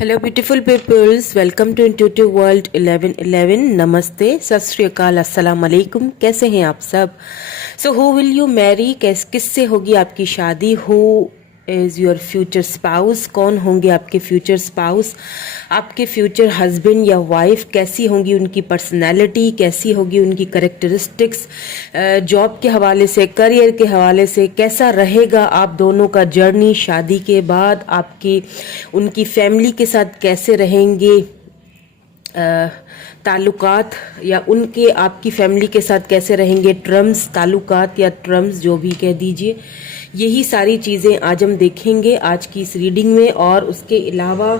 Hello beautiful peoples, welcome to intuitive world 1111। नमस्ते, सत श्री अकाल, अस्सलाम वालेकुम। कैसे हैं आप सब? So who will you Mary, किससे होगी आपकी शादी? Who is your future spouse? कौन होंगे आपके फ्यूचर स्पाउस? आपके फ्यूचर हस्बैंड या वाइफ कैसी होंगी? उनकी पर्सनैलिटी कैसी होगी? उनकी करेक्टरिस्टिक्स जॉब के हवाले से, करियर के हवाले से कैसा रहेगा आप दोनों का जर्नी? शादी के बाद आपकी उनकी फैमिली के साथ कैसे रहेंगे ताल्लुकात, या उनके आपकी फैमिली के साथ कैसे रहेंगे ट्रम्स, ताल्लुकात या ट्रम्स जो भी कह दीजिए। यही सारी चीज़ें आज हम देखेंगे आज की इस रीडिंग में। और उसके अलावा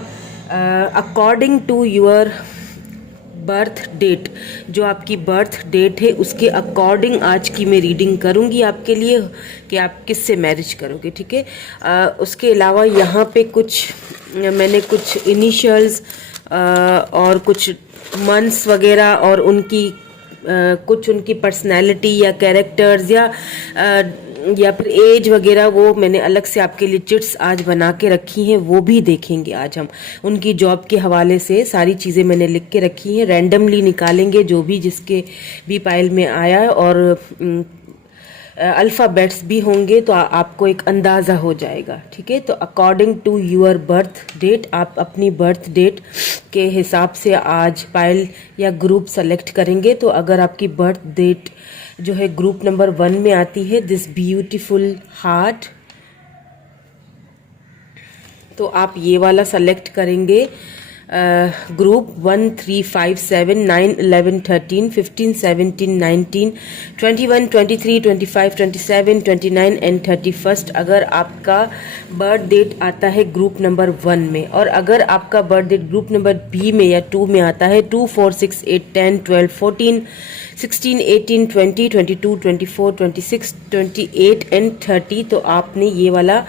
according to your birth date, जो आपकी बर्थ डेट है उसके अकॉर्डिंग आज की मैं रीडिंग करूंगी आपके लिए कि आप किससे मैरिज करोगे। ठीक है। उसके अलावा यहाँ पे मैंने कुछ इनिशियल्स और कुछ मंथ्स वगैरह और उनकी कुछ उनकी पर्सनैलिटी या कैरेक्टर्स या फिर एज वगैरह, वो मैंने अलग से आपके लिए चिट्स आज बना के रखी हैं, वो भी देखेंगे आज हम। उनकी जॉब के हवाले से सारी चीज़ें मैंने लिख के रखी हैं, रैंडमली निकालेंगे जो भी जिसके भी पाइल में आया, और अल्फ़ाबेट्स भी होंगे तो आपको एक अंदाज़ा हो जाएगा। ठीक है। तो according to your birth date, आप अपनी बर्थ डेट के हिसाब से आज पाइल या ग्रुप सेलेक्ट करेंगे। तो अगर आपकी बर्थ डेट जो है ग्रुप नंबर 1 में आती है, दिस ब्यूटीफुल हार्ट, तो आप ये वाला सेलेक्ट करेंगे। Group 1 3 5 7 9 11 13 15 17 19 21 23 25 27 29 and 31। अगर आपका बर्थ डेट आता है ग्रुप नंबर 1 में, और अगर आपका birth date group number B में या 2 में आता है 2 4 6 8 10 12 14 16 18 20 22 24 26 28 एंड 30, तो आपने ये वाला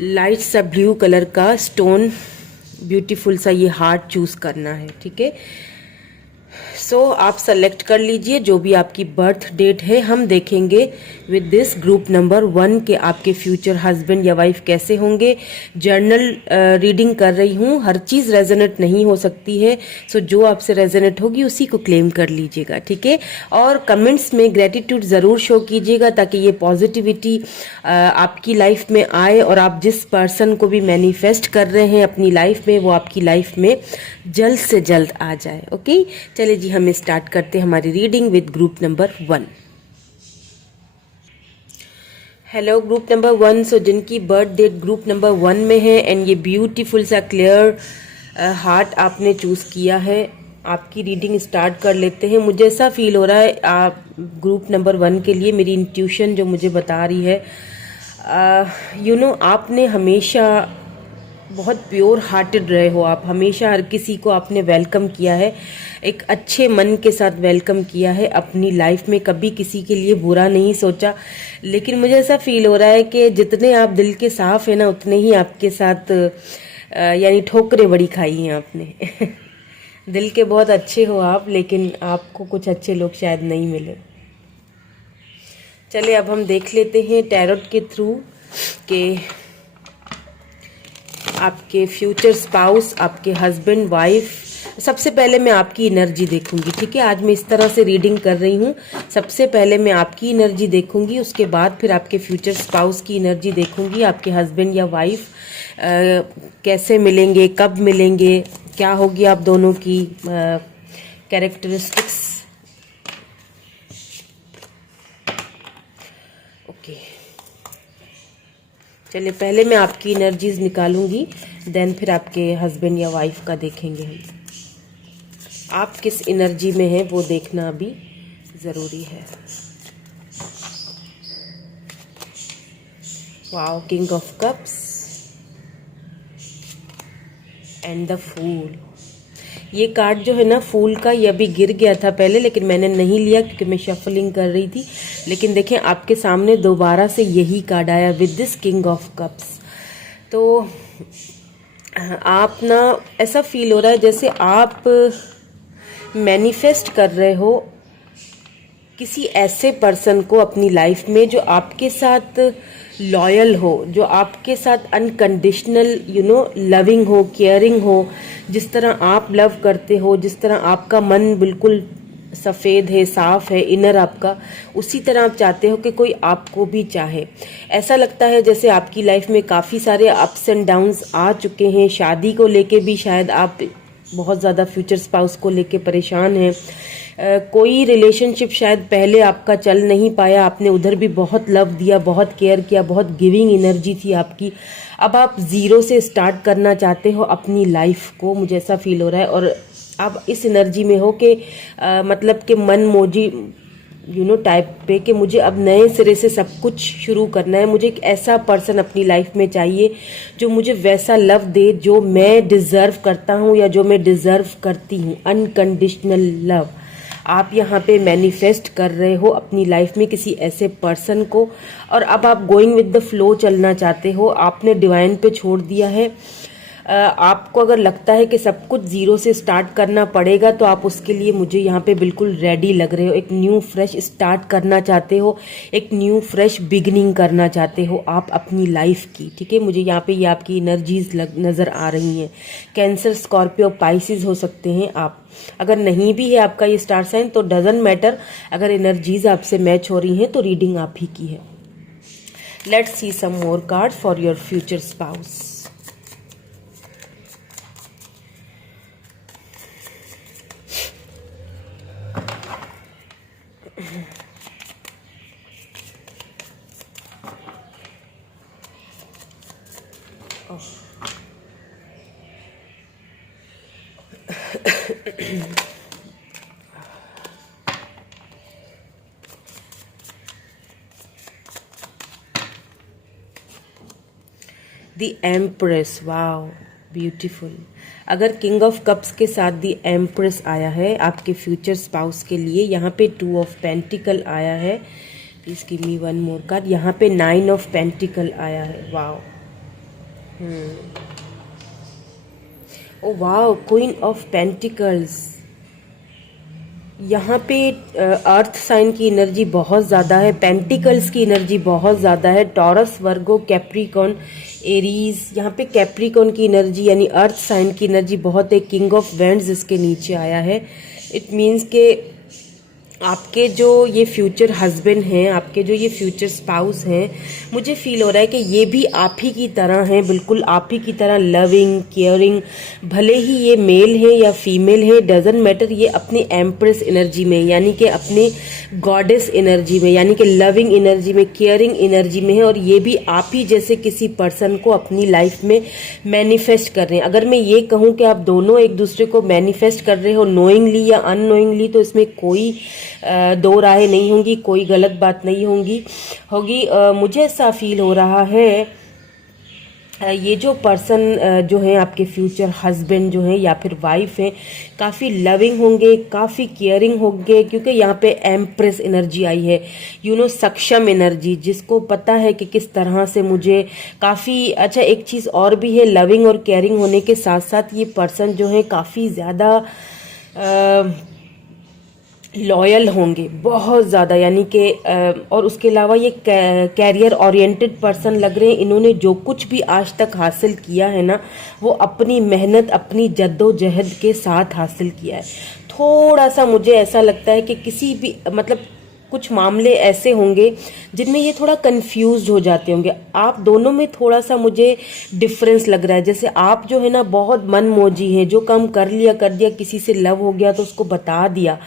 लाइट सा ब्लू कलर का स्टोन ब्यूटीफुल सा ये हार्ट चूज करना है। ठीक है। सो आप सेलेक्ट कर लीजिए जो भी आपकी बर्थ डेट है। हम देखेंगे विद दिस ग्रुप नंबर 1 के आपके फ्यूचर हस्बैंड या वाइफ कैसे होंगे। जर्नल रीडिंग कर रही हूँ, हर चीज़ रेजोनेट नहीं हो सकती है। सो जो आपसे रेजोनेट होगी उसी को क्लेम कर लीजिएगा। ठीक है। और कमेंट्स में ग्रेटिट्यूड ज़रूर शो कीजिएगा ताकि ये पॉजिटिविटी आपकी लाइफ में आए, और आप जिस पर्सन को भी मैनिफेस्ट कर रहे हैं अपनी लाइफ में, वो आपकी लाइफ में जल्द से जल्द आ जाए। ओके, चलिए जी, हम स्टार्ट करते हैं हमारी reading with group number 1। Hello group number 1। सो जिनकी बर्थ डेट ग्रुप नंबर 1 में है एंड ये ब्यूटीफुल सा क्लियर हार्ट आपने चूज किया है, आपकी रीडिंग स्टार्ट कर लेते हैं। मुझे ऐसा फील हो रहा है आप ग्रुप नंबर 1 के लिए, मेरी इंट्यूशन जो मुझे बता रही है, आपने हमेशा बहुत प्योर हार्टेड रहे हो। आप हमेशा हर किसी को आपने वेलकम किया है, एक अच्छे मन के साथ वेलकम किया है अपनी लाइफ में, कभी किसी के लिए बुरा नहीं सोचा। लेकिन मुझे ऐसा फील हो रहा है कि जितने आप दिल के साफ है ना, उतने ही आपके साथ यानी ठोकरें बड़ी खाई हैं आपने। दिल के बहुत अच्छे हो आप, लेकिन आपको कुछ अच्छे लोग शायद नहीं मिले। चलिए अब हम देख लेते हैं टैरोट के थ्रू के आपके फ्यूचर स्पाउस, आपके हस्बैंड वाइफ। सबसे पहले मैं आपकी एनर्जी देखूंगी। ठीक है। आज मैं इस तरह से रीडिंग कर रही हूँ। सबसे पहले मैं आपकी एनर्जी देखूंगी, उसके बाद फिर आपके फ्यूचर स्पाउस की एनर्जी देखूंगी। आपके हस्बैंड या वाइफ कैसे मिलेंगे, कब मिलेंगे, क्या होगी आप दोनों की कैरेक्टरिस्टिक्स। ओके, चलिए पहले मैं आपकी एनर्जीज निकालूंगी, देन फिर आपके हस्बैंड या वाइफ का देखेंगे हम। आप किस एनर्जी में हैं वो देखना अभी ज़रूरी है। Wow, king of cups and the fool. ये कार्ड जो है ना फूल का, ये अभी गिर गया था पहले, लेकिन मैंने नहीं लिया क्योंकि मैं शफलिंग कर रही थी। लेकिन देखें आपके सामने दोबारा से यही कार्ड आया with this king of cups. तो आप ना, ऐसा फील हो रहा है जैसे आप मैनिफेस्ट कर रहे हो किसी ऐसे पर्सन को अपनी लाइफ में जो आपके साथ लॉयल हो, जो आपके साथ अनकंडीशनल लविंग हो, केयरिंग हो, जिस तरह आप लव करते हो, जिस तरह आपका मन बिल्कुल सफ़ेद है, साफ है, इनर आपका, उसी तरह आप चाहते हो कि कोई आपको भी चाहे। ऐसा लगता है जैसे आपकी लाइफ में काफ़ी सारे अप्स एंड डाउन्स आ चुके हैं। शादी को लेके भी शायद आप बहुत ज़्यादा फ्यूचर स्पाउस को लेके परेशान हैं। कोई रिलेशनशिप शायद पहले आपका चल नहीं पाया, आपने उधर भी बहुत लव दिया, बहुत केयर किया, बहुत गिविंग एनर्जी थी आपकी। अब आप ज़ीरो से स्टार्ट करना चाहते हो अपनी लाइफ को, मुझे ऐसा फील हो रहा है। और आप इस एनर्जी में हो कि मतलब कि मन मोजी टाइप पे कि मुझे अब नए सिरे से सब कुछ शुरू करना है। मुझे एक ऐसा पर्सन अपनी लाइफ में चाहिए जो मुझे वैसा लव दे जो मैं डिज़र्व करता हूँ या जो मैं डिज़र्व करती हूँ, अनकंडीशनल लव। आप यहाँ पे मैनिफेस्ट कर रहे हो अपनी लाइफ में किसी ऐसे पर्सन को, और अब आप गोइंग विद द फ्लो चलना चाहते हो। आपने डिवाइन पे छोड़ दिया है। आपको अगर लगता है कि सब कुछ ज़ीरो से स्टार्ट करना पड़ेगा तो आप उसके लिए मुझे यहाँ पे बिल्कुल रेडी लग रहे हो। एक न्यू फ्रेश स्टार्ट करना चाहते हो, एक न्यू फ्रेश बिगिनिंग करना चाहते हो आप अपनी लाइफ की। ठीक है, मुझे यहाँ पे ये आपकी एनर्जीज नज़र आ रही हैं। कैंसर, स्कॉर्पियो, पाइसिस हो सकते हैं आप। अगर नहीं भी है आपका ये स्टार साइन तो डजेंट मैटर, अगर एनर्जीज आपसे मैच हो रही हैं तो रीडिंग आप ही की है। Let's see some more card for your future spouse. The empress, wow beautiful. अगर किंग ऑफ कप्स के साथ द एम्प्रेस आया है आपके फ्यूचर स्पाउस के लिए, यहाँ पे 2 ऑफ पेंटिकल आया है। Please give me one more card. यहाँ पे 9 ऑफ पेंटिकल आया है। Wow, oh wow, queen of pentacles. यहाँ पे अर्थ साइन की एनर्जी बहुत ज़्यादा है, पेंटिकल्स की एनर्जी बहुत ज़्यादा है। टॉरस, वर्गो, कैप्रिकॉन, एरीज, यहाँ पे कैप्रिकॉन की एनर्जी यानी अर्थ साइन की एनर्जी बहुत है। किंग ऑफ वेंड्स इसके नीचे आया है। इट मीन्स के आपके जो ये फ्यूचर हस्बैंड हैं, आपके जो ये फ्यूचर स्पाउस हैं, मुझे फील हो रहा है कि ये भी आप ही की तरह हैं, बिल्कुल आप ही की तरह लविंग, केयरिंग। भले ही ये मेल है या फीमेल है, डजेंट मैटर, ये अपने एम्प्रेस एनर्जी में यानी कि अपने गॉडेस एनर्जी में यानी कि लविंग एनर्जी में, केयरिंग एनर्जी में है। और ये भी आप ही जैसे किसी पर्सन को अपनी लाइफ में मैनिफेस्ट कर रहे हैं। अगर मैं ये कहूँ कि आप दोनों एक दूसरे को मैनिफेस्ट कर रहे हो नोइंगली या अननोइंगली, तो इसमें कोई दो राय नहीं होंगी, कोई गलत बात नहीं होगी। मुझे ऐसा फील हो रहा है ये जो पर्सन जो है आपके फ्यूचर हस्बैंड जो है या फिर वाइफ है, काफ़ी लविंग होंगे, काफ़ी केयरिंग होंगे, क्योंकि यहाँ पे एम्प्रेस एनर्जी आई है। सक्षम एनर्जी, जिसको पता है कि किस तरह से मुझे काफ़ी अच्छा। एक चीज़ और भी है, लविंग और केयरिंग होने के साथ साथ ये पर्सन जो है काफ़ी ज़्यादा लॉयल होंगे, बहुत ज़्यादा, यानी कि और उसके अलावा ये कैरियर ओरिएंटेड पर्सन लग रहे हैं। इन्होंने जो कुछ भी आज तक हासिल किया है ना, वो अपनी मेहनत, अपनी जद्दोजहद के साथ हासिल किया है। थोड़ा सा मुझे ऐसा लगता है कि किसी भी मतलब कुछ मामले ऐसे होंगे जिनमें ये थोड़ा कंफ्यूज हो जाते होंगे। आप दोनों में थोड़ा सा मुझे डिफरेंस लग रहा है। जैसे आप जो है ना बहुत मनमौजी हैं, जो काम कर दिया, किसी से लव हो गया तो उसको बता दिया,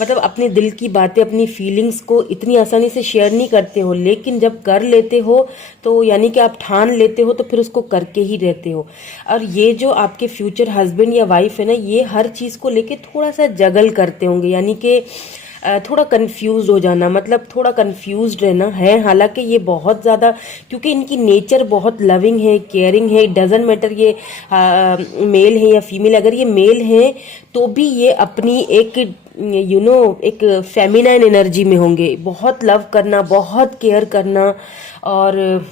मतलब अपने दिल की बातें, अपनी फीलिंग्स को इतनी आसानी से शेयर नहीं करते हो, लेकिन जब कर लेते हो तो यानी कि आप ठान लेते हो तो फिर उसको करके ही रहते हो। और ये जो आपके फ्यूचर हस्बैंड या वाइफ है ना, ये हर चीज़ को लेके थोड़ा सा जगल करते होंगे, यानी कि थोड़ा कंफ्यूज हो जाना, मतलब थोड़ा कंफ्यूज रहना है। हालांकि ये बहुत ज़्यादा, क्योंकि इनकी नेचर बहुत लविंग है, केयरिंग है। डजेंट मैटर ये मेल है या फीमेल, अगर ये मेल है तो भी ये अपनी एक एक फेमिनाइन एनर्जी में होंगे। बहुत लव करना, बहुत केयर करना, और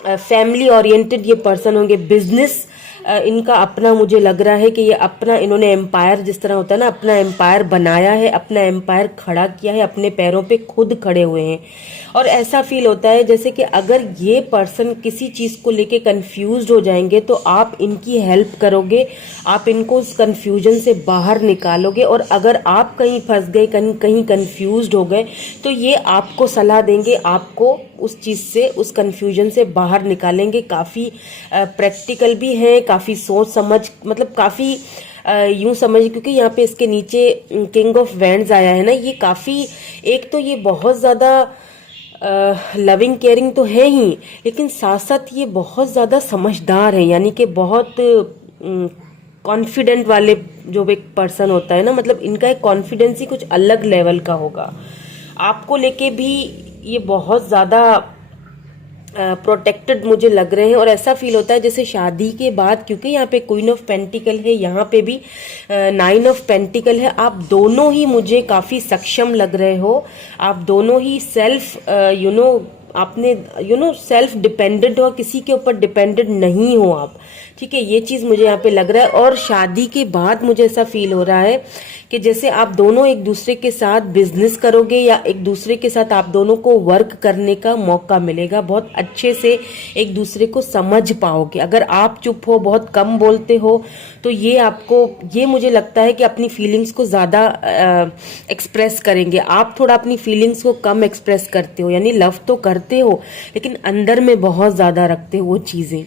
फैमिली ओरिएंटेड ये पर्सन होंगे। बिजनेस इनका अपना, मुझे लग रहा है कि ये अपना, इन्होंने एम्पायर, जिस तरह होता है ना, अपना एम्पायर बनाया है, अपना एम्पायर खड़ा किया है, अपने पैरों पे खुद खड़े हुए हैं। और ऐसा फील होता है जैसे कि अगर ये पर्सन किसी चीज को लेके कंफ्यूज हो जाएंगे तो आप इनकी हेल्प करोगे, आप इनको उस कंफ्यूजन से बाहर निकालोगे। और अगर आप कहीं फंस गए, कहीं कंफ्यूज हो गए, तो ये आपको सलाह देंगे, आपको उस चीज से, उस कंफ्यूजन से बाहर निकालेंगे। काफी प्रैक्टिकल भी है, काफी सोच समझ, मतलब काफी यूं समझ, क्योंकि यहाँ पे इसके नीचे किंग ऑफ वैंड्स आया है ना, ये काफी, एक तो ये बहुत ज्यादा लविंग केयरिंग तो है ही, लेकिन साथ साथ ये बहुत ज़्यादा समझदार है, यानी कि बहुत कॉन्फिडेंट वाले जो एक पर्सन होता है ना, मतलब इनका एक कॉन्फिडेंस ही कुछ अलग लेवल का होगा। आपको लेके भी ये बहुत ज़्यादा प्रोटेक्टेड मुझे लग रहे हैं। और ऐसा फील होता है जैसे शादी के बाद, क्योंकि यहाँ पे क्वीन ऑफ पेंटिकल है, यहाँ पे भी नाइन ऑफ पेंटिकल है, आप दोनों ही मुझे काफ़ी सक्षम लग रहे हो। आप दोनों ही सेल्फ आपने सेल्फ डिपेंडेंट हो, किसी के ऊपर डिपेंडेंट नहीं हो आप, ठीक है, ये चीज़ मुझे यहाँ पे लग रहा है। और शादी के बाद मुझे ऐसा फील हो रहा है कि जैसे आप दोनों एक दूसरे के साथ बिजनेस करोगे, या एक दूसरे के साथ आप दोनों को वर्क करने का मौका मिलेगा, बहुत अच्छे से एक दूसरे को समझ पाओगे। अगर आप चुप हो, बहुत कम बोलते हो, तो ये आपको, ये मुझे लगता है कि अपनी फीलिंग्स को ज़्यादा एक्सप्रेस करेंगे। आप थोड़ा अपनी फीलिंग्स को कम एक्सप्रेस करते हो, यानी लव तो करते हो लेकिन अंदर में बहुत ज़्यादा रखते हो वो चीज़ें।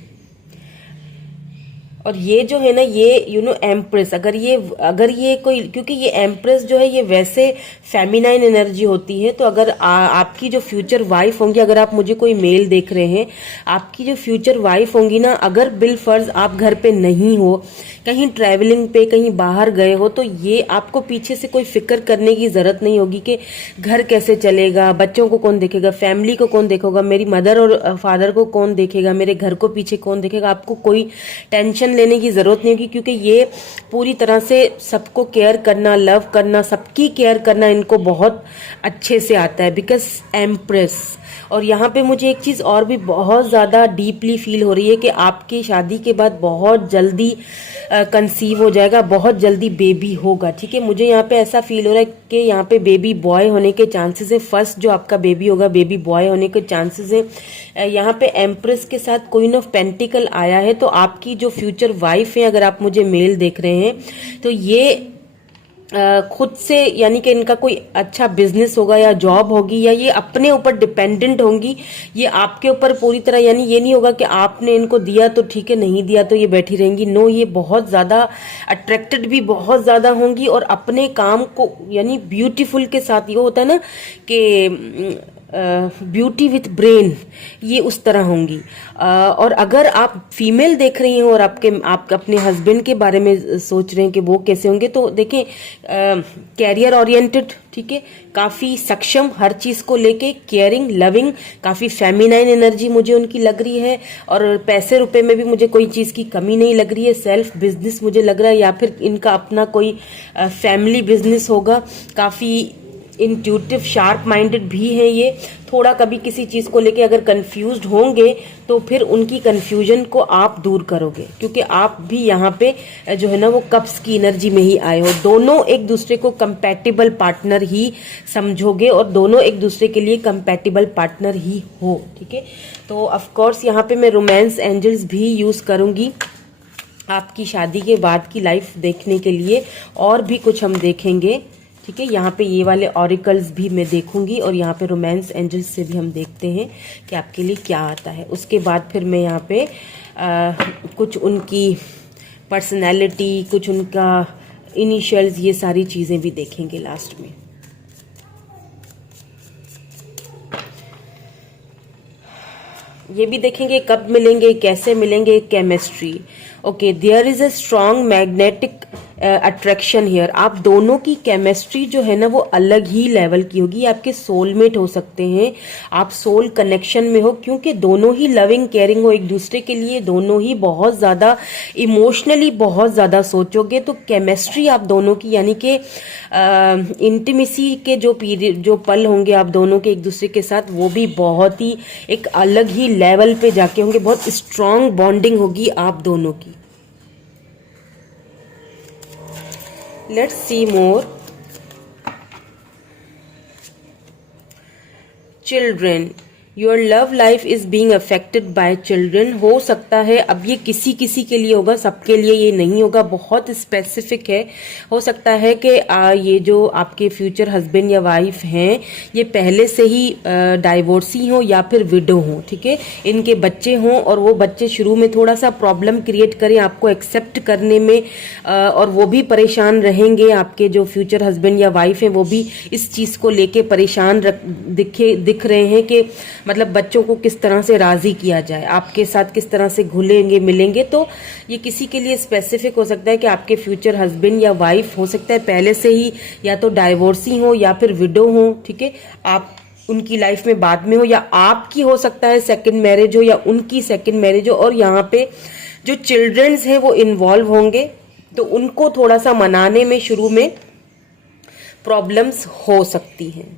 और ये जो है ना, ये एम्प्रेस, अगर ये कोई, क्योंकि ये एम्प्रेस जो है ये वैसे फेमिनाइन एनर्जी होती है, तो अगर आपकी जो फ्यूचर वाइफ होंगी, अगर आप मुझे कोई मेल देख रहे हैं, आपकी जो फ्यूचर वाइफ होंगी ना, अगर बिलफर्ज आप घर पे नहीं हो, कहीं ट्रैवलिंग पे, कहीं बाहर गए हो, तो ये आपको पीछे से कोई फिक्र करने की जरूरत नहीं होगी कि घर कैसे चलेगा, बच्चों को कौन देखेगा, फैमिली को कौन देखेगा, मेरी मदर और फादर को कौन देखेगा, मेरे घर को पीछे कौन देखेगा। आपको कोई टेंशन लेने की जरूरत नहीं होगी, क्योंकि ये पूरी तरह से सबको केयर करना, लव करना, सबकी केयर करना इनको बहुत अच्छे से आता है, बिकॉज एम्प्रेस। और यहाँ पे मुझे एक चीज़ और भी बहुत ज़्यादा डीपली फील हो रही है कि आपकी शादी के बाद बहुत जल्दी कंसीव हो जाएगा, बहुत जल्दी बेबी होगा, ठीक है। मुझे यहाँ पे ऐसा फील हो रहा है कि यहाँ पे बेबी बॉय होने के चांसेस है, फर्स्ट जो आपका बेबी होगा बेबी बॉय होने के चांसेस है। यहाँ पे एम्प्रेस के साथ क्वीन ऑफ पेंटिकल आया है, तो आपकी जो फ्यूचर वाइफ है, अगर आप मुझे मेल देख रहे हैं, तो ये खुद से, यानी कि इनका कोई अच्छा बिजनेस होगा या जॉब होगी, या ये अपने ऊपर डिपेंडेंट होंगी, ये आपके ऊपर पूरी तरह, यानी ये नहीं होगा कि आपने इनको दिया तो ठीक है, नहीं दिया तो ये बैठी रहेंगी। नो, ये बहुत ज़्यादा अट्रैक्टेड भी बहुत ज़्यादा होंगी, और अपने काम को, यानी ब्यूटीफुल के साथ, ये होता है ना कि ब्यूटी विथ ब्रेन, ये उस तरह होंगी। और अगर आप फीमेल देख रही हैं और आप अपने हस्बैंड के बारे में सोच रहे हैं कि वो कैसे होंगे, तो देखें, कैरियर ओरिएंटेड, ठीक है, काफ़ी सक्षम हर चीज़ को लेके, केयरिंग, लविंग, काफ़ी फेमिनाइन एनर्जी मुझे उनकी लग रही है। और पैसे रुपए में भी मुझे कोई चीज़ की कमी नहीं लग रही है। सेल्फ बिजनेस मुझे लग रहा है, या फिर इनका अपना कोई फैमिली बिजनेस होगा। काफ़ी इंट्यूटिव, शार्प माइंडेड भी है ये। थोड़ा कभी किसी चीज़ को लेके अगर कंफ्यूज्ड होंगे, तो फिर उनकी कंफ्यूजन को आप दूर करोगे, क्योंकि आप भी यहाँ पे जो है ना वो कप्स की एनर्जी में ही आए हो। दोनों एक दूसरे को कंपैटिबल पार्टनर ही समझोगे, और दोनों एक दूसरे के लिए कंपैटिबल पार्टनर ही हो, ठीक है। तो ऑफ कोर्स यहाँ पे मैं रोमांस एंजल्स भी यूज़ करूँगी आपकी शादी के बाद की लाइफ देखने के लिए। और भी कुछ हम देखेंगे, ठीक है। यहाँ पे ये वाले ऑरिकल्स भी मैं देखूंगी, और यहाँ पे रोमांस एंजल्स से भी हम देखते हैं कि आपके लिए क्या आता है। उसके बाद फिर मैं यहाँ पे कुछ उनकी पर्सनैलिटी, कुछ उनका इनिशियल्स, ये सारी चीज़ें भी देखेंगे लास्ट में। ये भी देखेंगे कब मिलेंगे, कैसे मिलेंगे, chemistry. Okay, there is a strong magnetic attraction here. आप दोनों की केमिस्ट्री जो है ना वो अलग ही लेवल की होगी। आपके सोलमेट हो सकते हैं, आप सोल कनेक्शन में हो, क्योंकि दोनों ही लविंग केयरिंग हो एक दूसरे के लिए, दोनों ही बहुत ज़्यादा इमोशनली बहुत ज़्यादा सोचोगे। तो केमिस्ट्री आप दोनों की, यानी कि इंटीमेसी के जो पीरियड, जो पल होंगे आप दोनों के एक दूसरे के साथ, वो भी बहुत ही एक अलग ही लेवल पे जाके होंगे। बहुत स्ट्रॉन्ग बॉन्डिंग होगी आप दोनों की। Let's see more. Children, your love life is being affected by children. हो सकता है, अब ये किसी किसी के लिए होगा, सबके लिए ये नहीं होगा, बहुत स्पेसिफिक है। हो सकता है कि ये जो आपके फ्यूचर हस्बैंड या वाइफ हैं, ये पहले से ही डाइवोर्सी हो या फिर विडो हो, ठीक है। इनके बच्चे हों और वो बच्चे शुरू में थोड़ा सा प्रॉब्लम क्रिएट करें आपको एक्सेप्ट करने में, और वो भी परेशान रहेंगे। आपके जो फ्यूचर हस्बैंड या वाइफ हैं वो भी इस चीज को लेके परेशान दिख रहे हैं कि मतलब बच्चों को किस तरह से राजी किया जाए, आपके साथ किस तरह से घुलेंगे मिलेंगे। तो ये किसी के लिए स्पेसिफिक हो सकता है कि आपके फ्यूचर हस्बैंड या वाइफ हो सकता है पहले से ही या तो डाइवोर्सी हो या फिर विडो हो, ठीक है। आप उनकी लाइफ में बाद में हो, या आपकी हो सकता है सेकंड मैरिज हो या उनकी सेकंड मैरिज हो, और यहाँ पे जो चिल्ड्रंस हैं वो इन्वॉल्व होंगे, तो उनको थोड़ा सा मनाने में शुरू में प्रॉब्लम्स हो सकती हैं।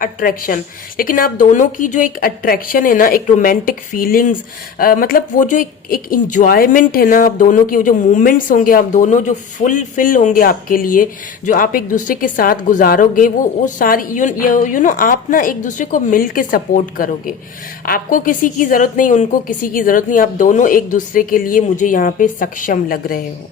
अट्रैक्शन, लेकिन आप दोनों की जो एक अट्रैक्शन है ना, एक रोमांटिक फीलिंग्स, मतलब वो जो एक इंजॉयमेंट है ना, आप दोनों की वो जो मूवमेंट्स होंगे, आप दोनों जो फुलफिल होंगे आपके लिए, जो आप एक दूसरे के साथ गुजारोगे, वो सारी यू नो आप ना एक दूसरे को मिल के सपोर्ट करोगे। आपको किसी की जरूरत नहीं, उनको किसी की जरूरत नहीं, आप दोनों एक दूसरे के लिए मुझे यहाँ पे सक्षम लग रहे हो।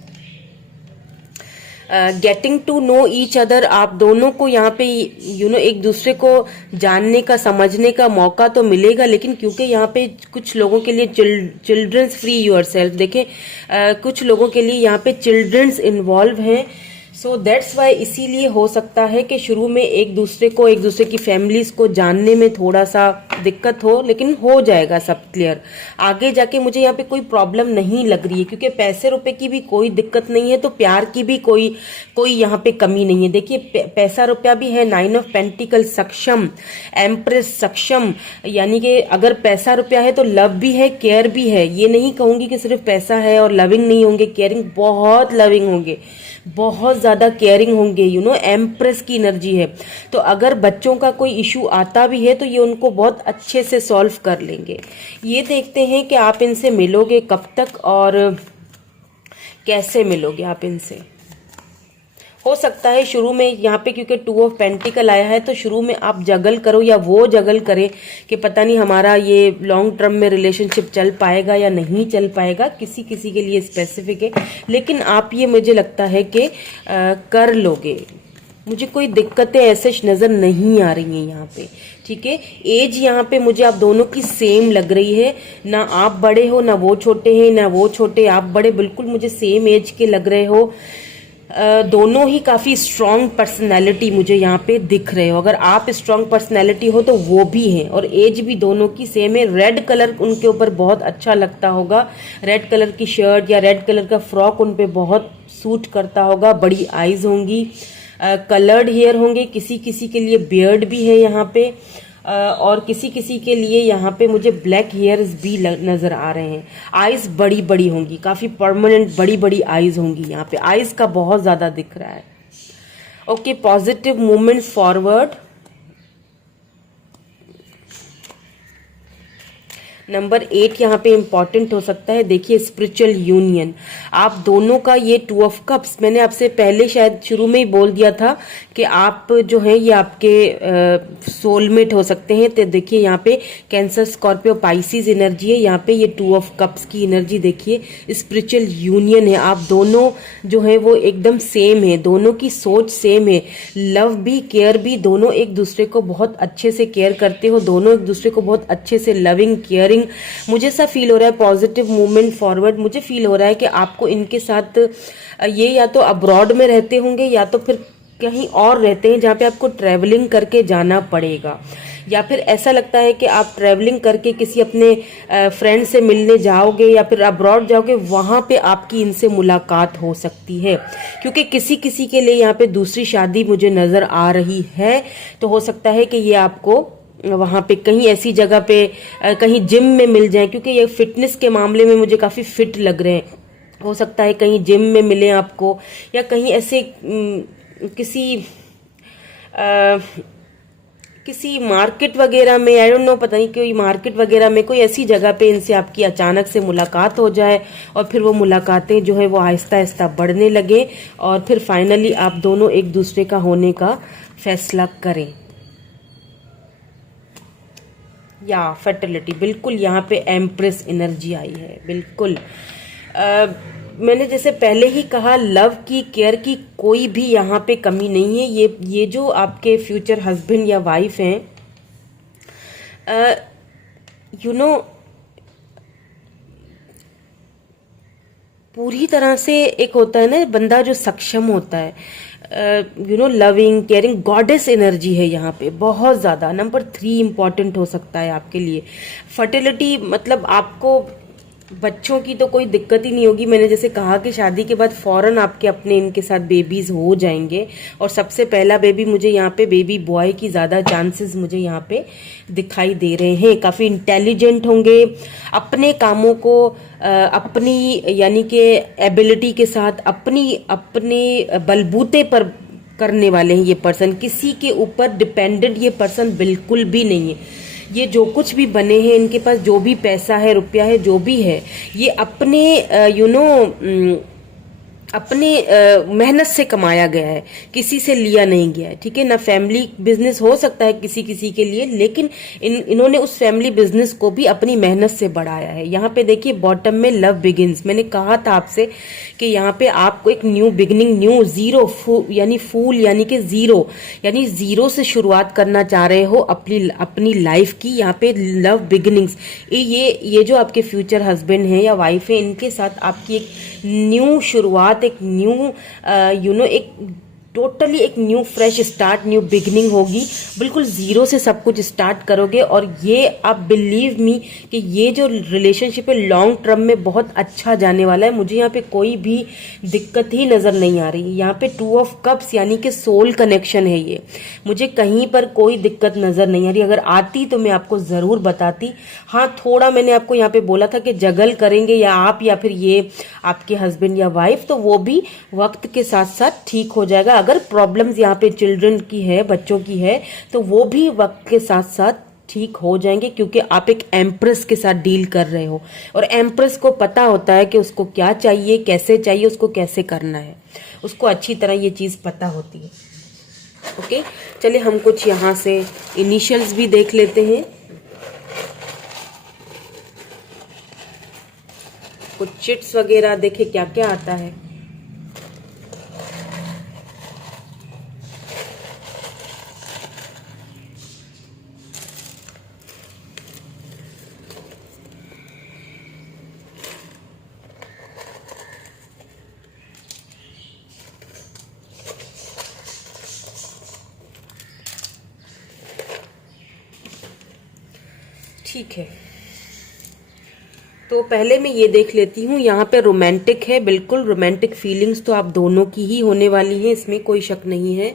Getting to know each other, आप दोनों को यहाँ पे एक दूसरे को जानने का समझने का मौका तो मिलेगा, लेकिन क्योंकि यहाँ पे कुछ लोगों के लिए चिल्ड्रंस फ्री योर सेल्फ, देखें कुछ लोगों के लिए यहाँ पे चिल्ड्रंस इन्वॉल्व हैं, सो दैट्स वाई इसीलिए हो सकता है कि शुरू में एक दूसरे की फैमिलीज को जानने में थोड़ा सा दिक्कत हो, लेकिन हो जाएगा सब क्लियर। आगे जाके मुझे यहाँ पे कोई प्रॉब्लम नहीं लग रही है, क्योंकि पैसे रुपए की भी कोई दिक्कत नहीं है, तो प्यार की भी कोई यहाँ पे कमी नहीं है। देखिए पैसा रुपया भी है, 9 ऑफ पेंटिकल सक्षम, एम्प्रेस सक्षम, यानी कि अगर पैसा रुपया है तो लव भी है, केयर भी है। ये नहीं कहूंगी कि सिर्फ पैसा है और लविंग नहीं होंगे, केयरिंग, बहुत लविंग होंगे, बहुत ज्यादा केयरिंग होंगे, एम्प्रेस की एनर्जी है। तो अगर बच्चों का कोई इशू आता भी है तो ये उनको बहुत अच्छे से सॉल्व कर लेंगे। ये देखते हैं कि आप इनसे मिलोगे कब तक और कैसे मिलोगे आप इनसे। हो सकता है शुरू में यहाँ पे, क्योंकि 2 ऑफ पेंटिकल आया है, तो शुरू में आप जगल करो या वो जगल करे कि पता नहीं हमारा ये लॉन्ग टर्म में रिलेशनशिप चल पाएगा या नहीं चल पाएगा, किसी किसी के लिए स्पेसिफिक है, लेकिन आप ये मुझे लगता है कि कर लोगे। मुझे कोई दिक्कतें ऐसे नजर नहीं आ रही हैं यहाँ पे, ठीक है। एज यहाँ पे मुझे आप दोनों की सेम लग रही है, ना आप बड़े हो ना वो छोटे हैं, ना वो छोटे आप बड़े, बिल्कुल मुझे सेम एज के लग रहे हो। दोनों ही काफी स्ट्रांग पर्सनैलिटी मुझे यहाँ पे दिख रहे हो। अगर आप स्ट्रांग पर्सनैलिटी हो तो वो भी हैं, और एज भी दोनों की सेम है। रेड कलर उनके ऊपर बहुत अच्छा लगता होगा, रेड कलर की शर्ट या रेड कलर का फ्रॉक उन पे बहुत सूट करता होगा। बड़ी आईज होंगी, कलर्ड हेयर होंगे, किसी किसी के लिए बियर्ड भी है यहाँ पे, और किसी किसी के लिए यहाँ पे मुझे ब्लैक हेयर्स भी नजर आ रहे हैं। आईज बड़ी बड़ी होंगी, काफी परमानेंट बड़ी बड़ी आईज होंगी, यहाँ पे आईज का बहुत ज्यादा दिख रहा है। Okay, positive movement forward. Number 8 यहाँ पे इंपॉर्टेंट हो सकता है। देखिए स्पिरिचुअल यूनियन, आप दोनों का ये 2 ऑफ कप्स, मैंने आपसे पहले शायद शुरू में ही बोल दिया था कि आप जो है ये आपके सोलमेट हो सकते हैं। तो देखिए यहाँ पे कैंसर, स्कॉर्पियो, पाइसिस एनर्जी है, यहाँ पे ये 2 ऑफ कप्स की एनर्जी देखिए, स्पिरिचुअल यूनियन है। आप दोनों जो है वो एकदम सेम है, दोनों की सोच सेम है, लव भी केयर भी, दोनों एक दूसरे को बहुत अच्छे से केयर करते हो, दोनों एक दूसरे को बहुत अच्छे से लविंग केयरिंग, मुझे ऐसा फील हो रहा है। पॉजिटिव मूवमेंट फॉरवर्ड, मुझे फील हो रहा है कि आपको इनके साथ ये या तो अब्रॉड में रहते होंगे या तो फिर कहीं और रहते हैं जहाँ पे आपको ट्रैवलिंग करके जाना पड़ेगा, या फिर ऐसा लगता है कि आप ट्रैवलिंग करके किसी अपने फ्रेंड से मिलने जाओगे या फिर अब्रॉड जाओगे, वहां पे आपकी इनसे मुलाकात हो सकती है। क्योंकि किसी किसी के लिए यहाँ पे दूसरी शादी मुझे नजर आ रही है, तो हो सकता है कि ये आपको वहां पे कहीं ऐसी जगह पे कहीं जिम में मिल जाए, क्योंकि ये फिटनेस के मामले में मुझे काफी फिट लग रहे हैं। हो सकता है कहीं जिम में मिले आपको, या कहीं ऐसे किसी किसी मार्केट वगैरह में, आई डोंट नो, पता नहीं कोई मार्केट वगैरह में, कोई ऐसी जगह पे इनसे आपकी अचानक से मुलाकात हो जाए और फिर वो मुलाकातें जो है वो आहिस्ता आहिस्ता बढ़ने लगे और फिर फाइनली आप दोनों एक दूसरे का होने का फैसला करें। या फर्टिलिटी, बिल्कुल यहाँ पे एम्प्रेस एनर्जी आई है, बिल्कुल। मैंने जैसे पहले ही कहा, लव की, केयर की कोई भी यहाँ पे कमी नहीं है। ये जो आपके फ्यूचर हस्बैंड या वाइफ हैं, यू नो, पूरी तरह से एक होता है ना बंदा जो सक्षम होता है, you know, loving, caring, goddess energy है यहाँ पे बहुत ज़्यादा। नंबर 3 इम्पॉर्टेंट हो सकता है आपके लिए। फर्टिलिटी मतलब आपको बच्चों की तो कोई दिक्कत ही नहीं होगी। मैंने जैसे कहा कि शादी के बाद फौरन आपके अपने इनके साथ बेबीज हो जाएंगे और सबसे पहला बेबी मुझे यहाँ पे बेबी बॉय की ज़्यादा चांसेस मुझे यहाँ पे दिखाई दे रहे हैं। काफ़ी इंटेलिजेंट होंगे, अपने कामों को अपनी यानी कि एबिलिटी के साथ अपने बलबूते पर करने वाले हैं ये पर्सन। किसी के ऊपर डिपेंडेंट ये पर्सन बिल्कुल भी नहीं है। ये जो कुछ भी बने हैं, इनके पास जो भी पैसा है, रुपया है, जो भी है, ये अपने अपने मेहनत से कमाया गया है, किसी से लिया नहीं गया है, ठीक है ना। फैमिली बिजनेस हो सकता है किसी किसी के लिए, लेकिन इन्होंने उस फैमिली बिजनेस को भी अपनी मेहनत से बढ़ाया है। यहाँ पे देखिए बॉटम में लव बिगिंस, मैंने कहा था आपसे कि यहाँ पे आपको एक न्यू बिगिनिंग, न्यू जीरो, यानी फूल यानी कि जीरो, यानी जीरो से शुरुआत करना चाह रहे हो अपनी लाइफ की। यहाँ पे लव बिगिनिंग्स, ये जो आपके फ्यूचर हस्बैंड हैं या वाइफ है, इनके साथ आपकी एक न्यू शुरुआत, एक न्यू एक टोटली एक new fresh start, new beginning होगी। बिल्कुल जीरो से सब कुछ स्टार्ट करोगे और ये आप बिलीव मी कि ये जो रिलेशनशिप है लॉन्ग टर्म में बहुत अच्छा जाने वाला है। मुझे यहाँ पे कोई भी दिक्कत ही नज़र नहीं आ रही। यहाँ पे 2 ऑफ कप्स यानी कि सोल कनेक्शन है ये, मुझे कहीं पर कोई दिक्कत नज़र नहीं आ रही। अगर आती तो मैं आपको ज़रूर बताती। हाँ, थोड़ा मैंने आपको यहाँ पे बोला था कि जगल करेंगे या आप या फिर ये आपके हस्बैंड या वाइफ, तो वो भी वक्त के साथ साथ ठीक हो जाएगा। अगर प्रॉब्लम्स यहाँ पे चिल्ड्रन की है, बच्चों की है, तो वो भी वक्त के साथ साथ ठीक हो जाएंगे, क्योंकि आप एक एम्प्रेस के साथ डील कर रहे हो और एम्प्रेस को पता होता है कि उसको क्या चाहिए, कैसे चाहिए, उसको कैसे करना है, उसको अच्छी तरह ये चीज़ पता होती है। ओके, चलिए हम कुछ यहाँ से इनिशियल्स भी देख लेते हैं, कुछ चिट्स वगैरह देखे क्या क्या आता है। ठीक है, तो पहले मैं ये देख लेती हूँ। यहाँ पे रोमांटिक है, बिल्कुल रोमांटिक फीलिंग्स तो आप दोनों की ही होने वाली हैं, इसमें कोई शक नहीं है।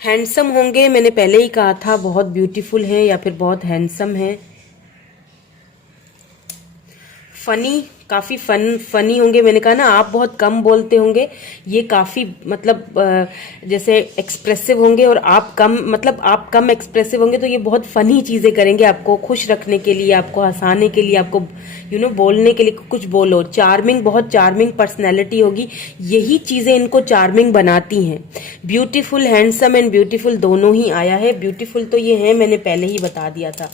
हैंडसम होंगे, मैंने पहले ही कहा था, बहुत ब्यूटीफुल है या फिर बहुत हैंडसम है। फनी, काफ़ी फनी होंगे, मैंने कहा ना आप बहुत कम बोलते होंगे, ये काफ़ी मतलब जैसे एक्सप्रेसिव होंगे और आप कम एक्सप्रेसिव होंगे, तो ये बहुत फनी चीज़ें करेंगे आपको खुश रखने के लिए, आपको हंसाने के लिए, आपको बोलने के लिए कुछ बोलो। चार्मिंग, बहुत चार्मिंग पर्सनैलिटी होगी, यही चीज़ें इनको चार्मिंग बनाती हैं। ब्यूटीफुल, हैंडसम एंड ब्यूटीफुल दोनों ही आया है। ब्यूटीफुल तो ये है, मैंने पहले ही बता दिया था।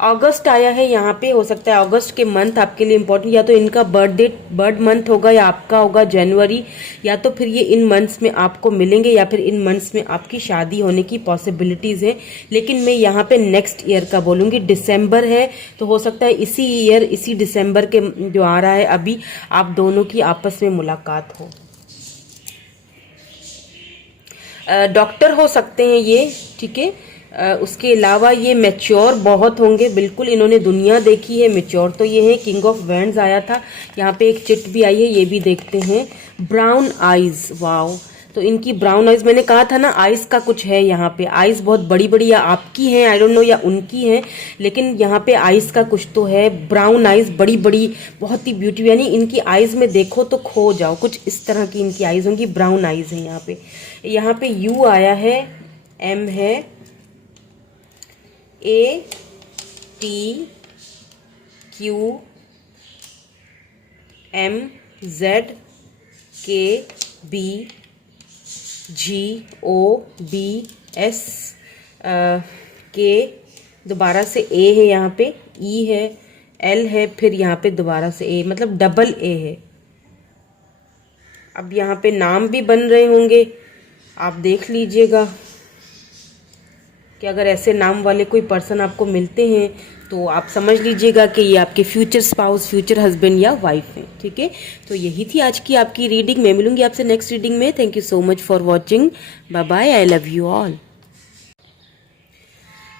अगस्त आया है यहाँ पे, हो सकता है अगस्त के मंथ आपके लिए इम्पोर्टेंट, या तो इनका बर्थ मंथ होगा या आपका होगा जनवरी, या तो फिर ये इन मंथ्स में आपको मिलेंगे या फिर इन मंथ्स में आपकी शादी होने की पॉसिबिलिटीज है। लेकिन मैं यहाँ पे नेक्स्ट ईयर का बोलूँगी, दिसंबर है तो हो सकता है इसी ईयर, इसी दिसंबर के जो आ रहा है अभी, आप दोनों की आपस में मुलाकात हो। डॉक्टर हो सकते हैं ये, ठीक है। उसके अलावा ये मैच्योर बहुत होंगे, बिल्कुल इन्होंने दुनिया देखी है, मैच्योर तो ये है। किंग ऑफ वैंड्स आया था, यहाँ पे एक चिट भी आई है, ये भी देखते हैं। ब्राउन आईज, वाओ, तो इनकी ब्राउन आईज, मैंने कहा था ना आईज का कुछ है यहाँ पे, आईज बहुत बड़ी बड़ी, या आपकी हैं आई डोंट नो या उनकी हैं, लेकिन यहाँ पे आईज का कुछ तो है। ब्राउन आईज बड़ी बड़ी, बहुत ही ब्यूटी, यानी इनकी आईज में देखो तो खो जाओ, कुछ इस तरह की इनकी आईज होंगी, ब्राउन आईज है यहाँ पे। यहाँ पे यू आया है, M है, A T Q M Z K B G O B S K, दोबारा से A है यहाँ पे, E है, L है, फिर यहाँ पे दोबारा से A, मतलब डबल A है। अब यहाँ पे नाम भी बन रहे होंगे, आप देख लीजिएगा कि अगर ऐसे नाम वाले कोई पर्सन आपको मिलते हैं तो आप समझ लीजिएगा कि ये आपके फ्यूचर स्पाउस, फ्यूचर हस्बैंड या वाइफ हैं। ठीक है, तो यही थी आज की आपकी रीडिंग। मैं मिलूंगी आपसे नेक्स्ट रीडिंग में। Thank you so much for watching. Bye bye, I love you all.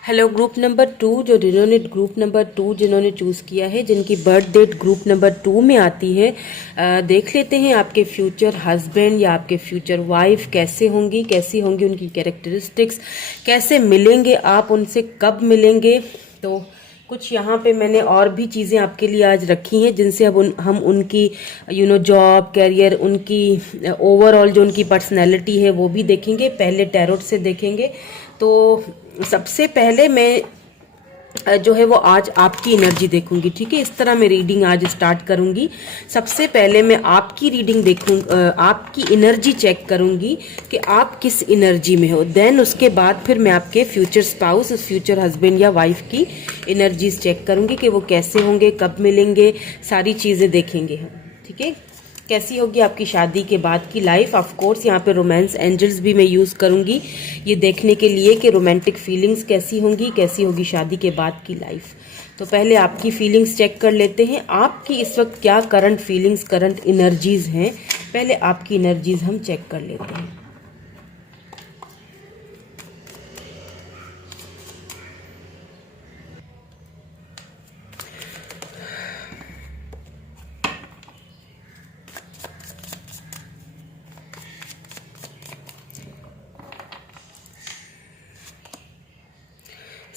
Hello group number 2, जो जिन्होंने ग्रुप नंबर 2 जिन्होंने चूज़ किया है, जिनकी बर्थ डेट ग्रुप नंबर 2 में आती है, देख लेते हैं आपके फ्यूचर हस्बैंड या आपके फ्यूचर वाइफ कैसे होंगी, कैसी होंगी उनकी कैरेक्टरिस्टिक्स, कैसे मिलेंगे आप उनसे, कब मिलेंगे। तो कुछ यहाँ पे मैंने और भी चीज़ें आपके लिए आज रखी हैं जिनसे अब हम उनकी जॉब, कैरियर, उनकी ओवरऑल जो उनकी पर्सनैलिटी है वो भी देखेंगे। पहले टैरोट से देखेंगे। तो सबसे पहले मैं जो है वो आज आपकी एनर्जी देखूंगी। ठीक है, इस तरह मैं रीडिंग आज स्टार्ट करूंगी। सबसे पहले मैं आपकी रीडिंग आपकी एनर्जी चेक करूंगी कि आप किस एनर्जी में हो। देन उसके बाद फिर मैं आपके फ्यूचर स्पाउस, फ्यूचर हस्बैंड या वाइफ की एनर्जीज चेक करूंगी कि वो कैसे होंगे, कब मिलेंगे, सारी चीज़ें देखेंगे हम। ठीक है, कैसी होगी आपकी शादी के बाद की लाइफ। ऑफ कोर्स यहाँ पे रोमांस एंजल्स भी मैं यूज़ करूँगी ये देखने के लिए कि रोमांटिक फीलिंग्स कैसी होगी शादी के बाद की लाइफ। तो पहले आपकी फीलिंग्स चेक कर लेते हैं, आपकी इस वक्त क्या करंट फीलिंग्स, करंट एनर्जीज हैं। पहले आपकी एनर्जीज हम चेक कर लेते हैं।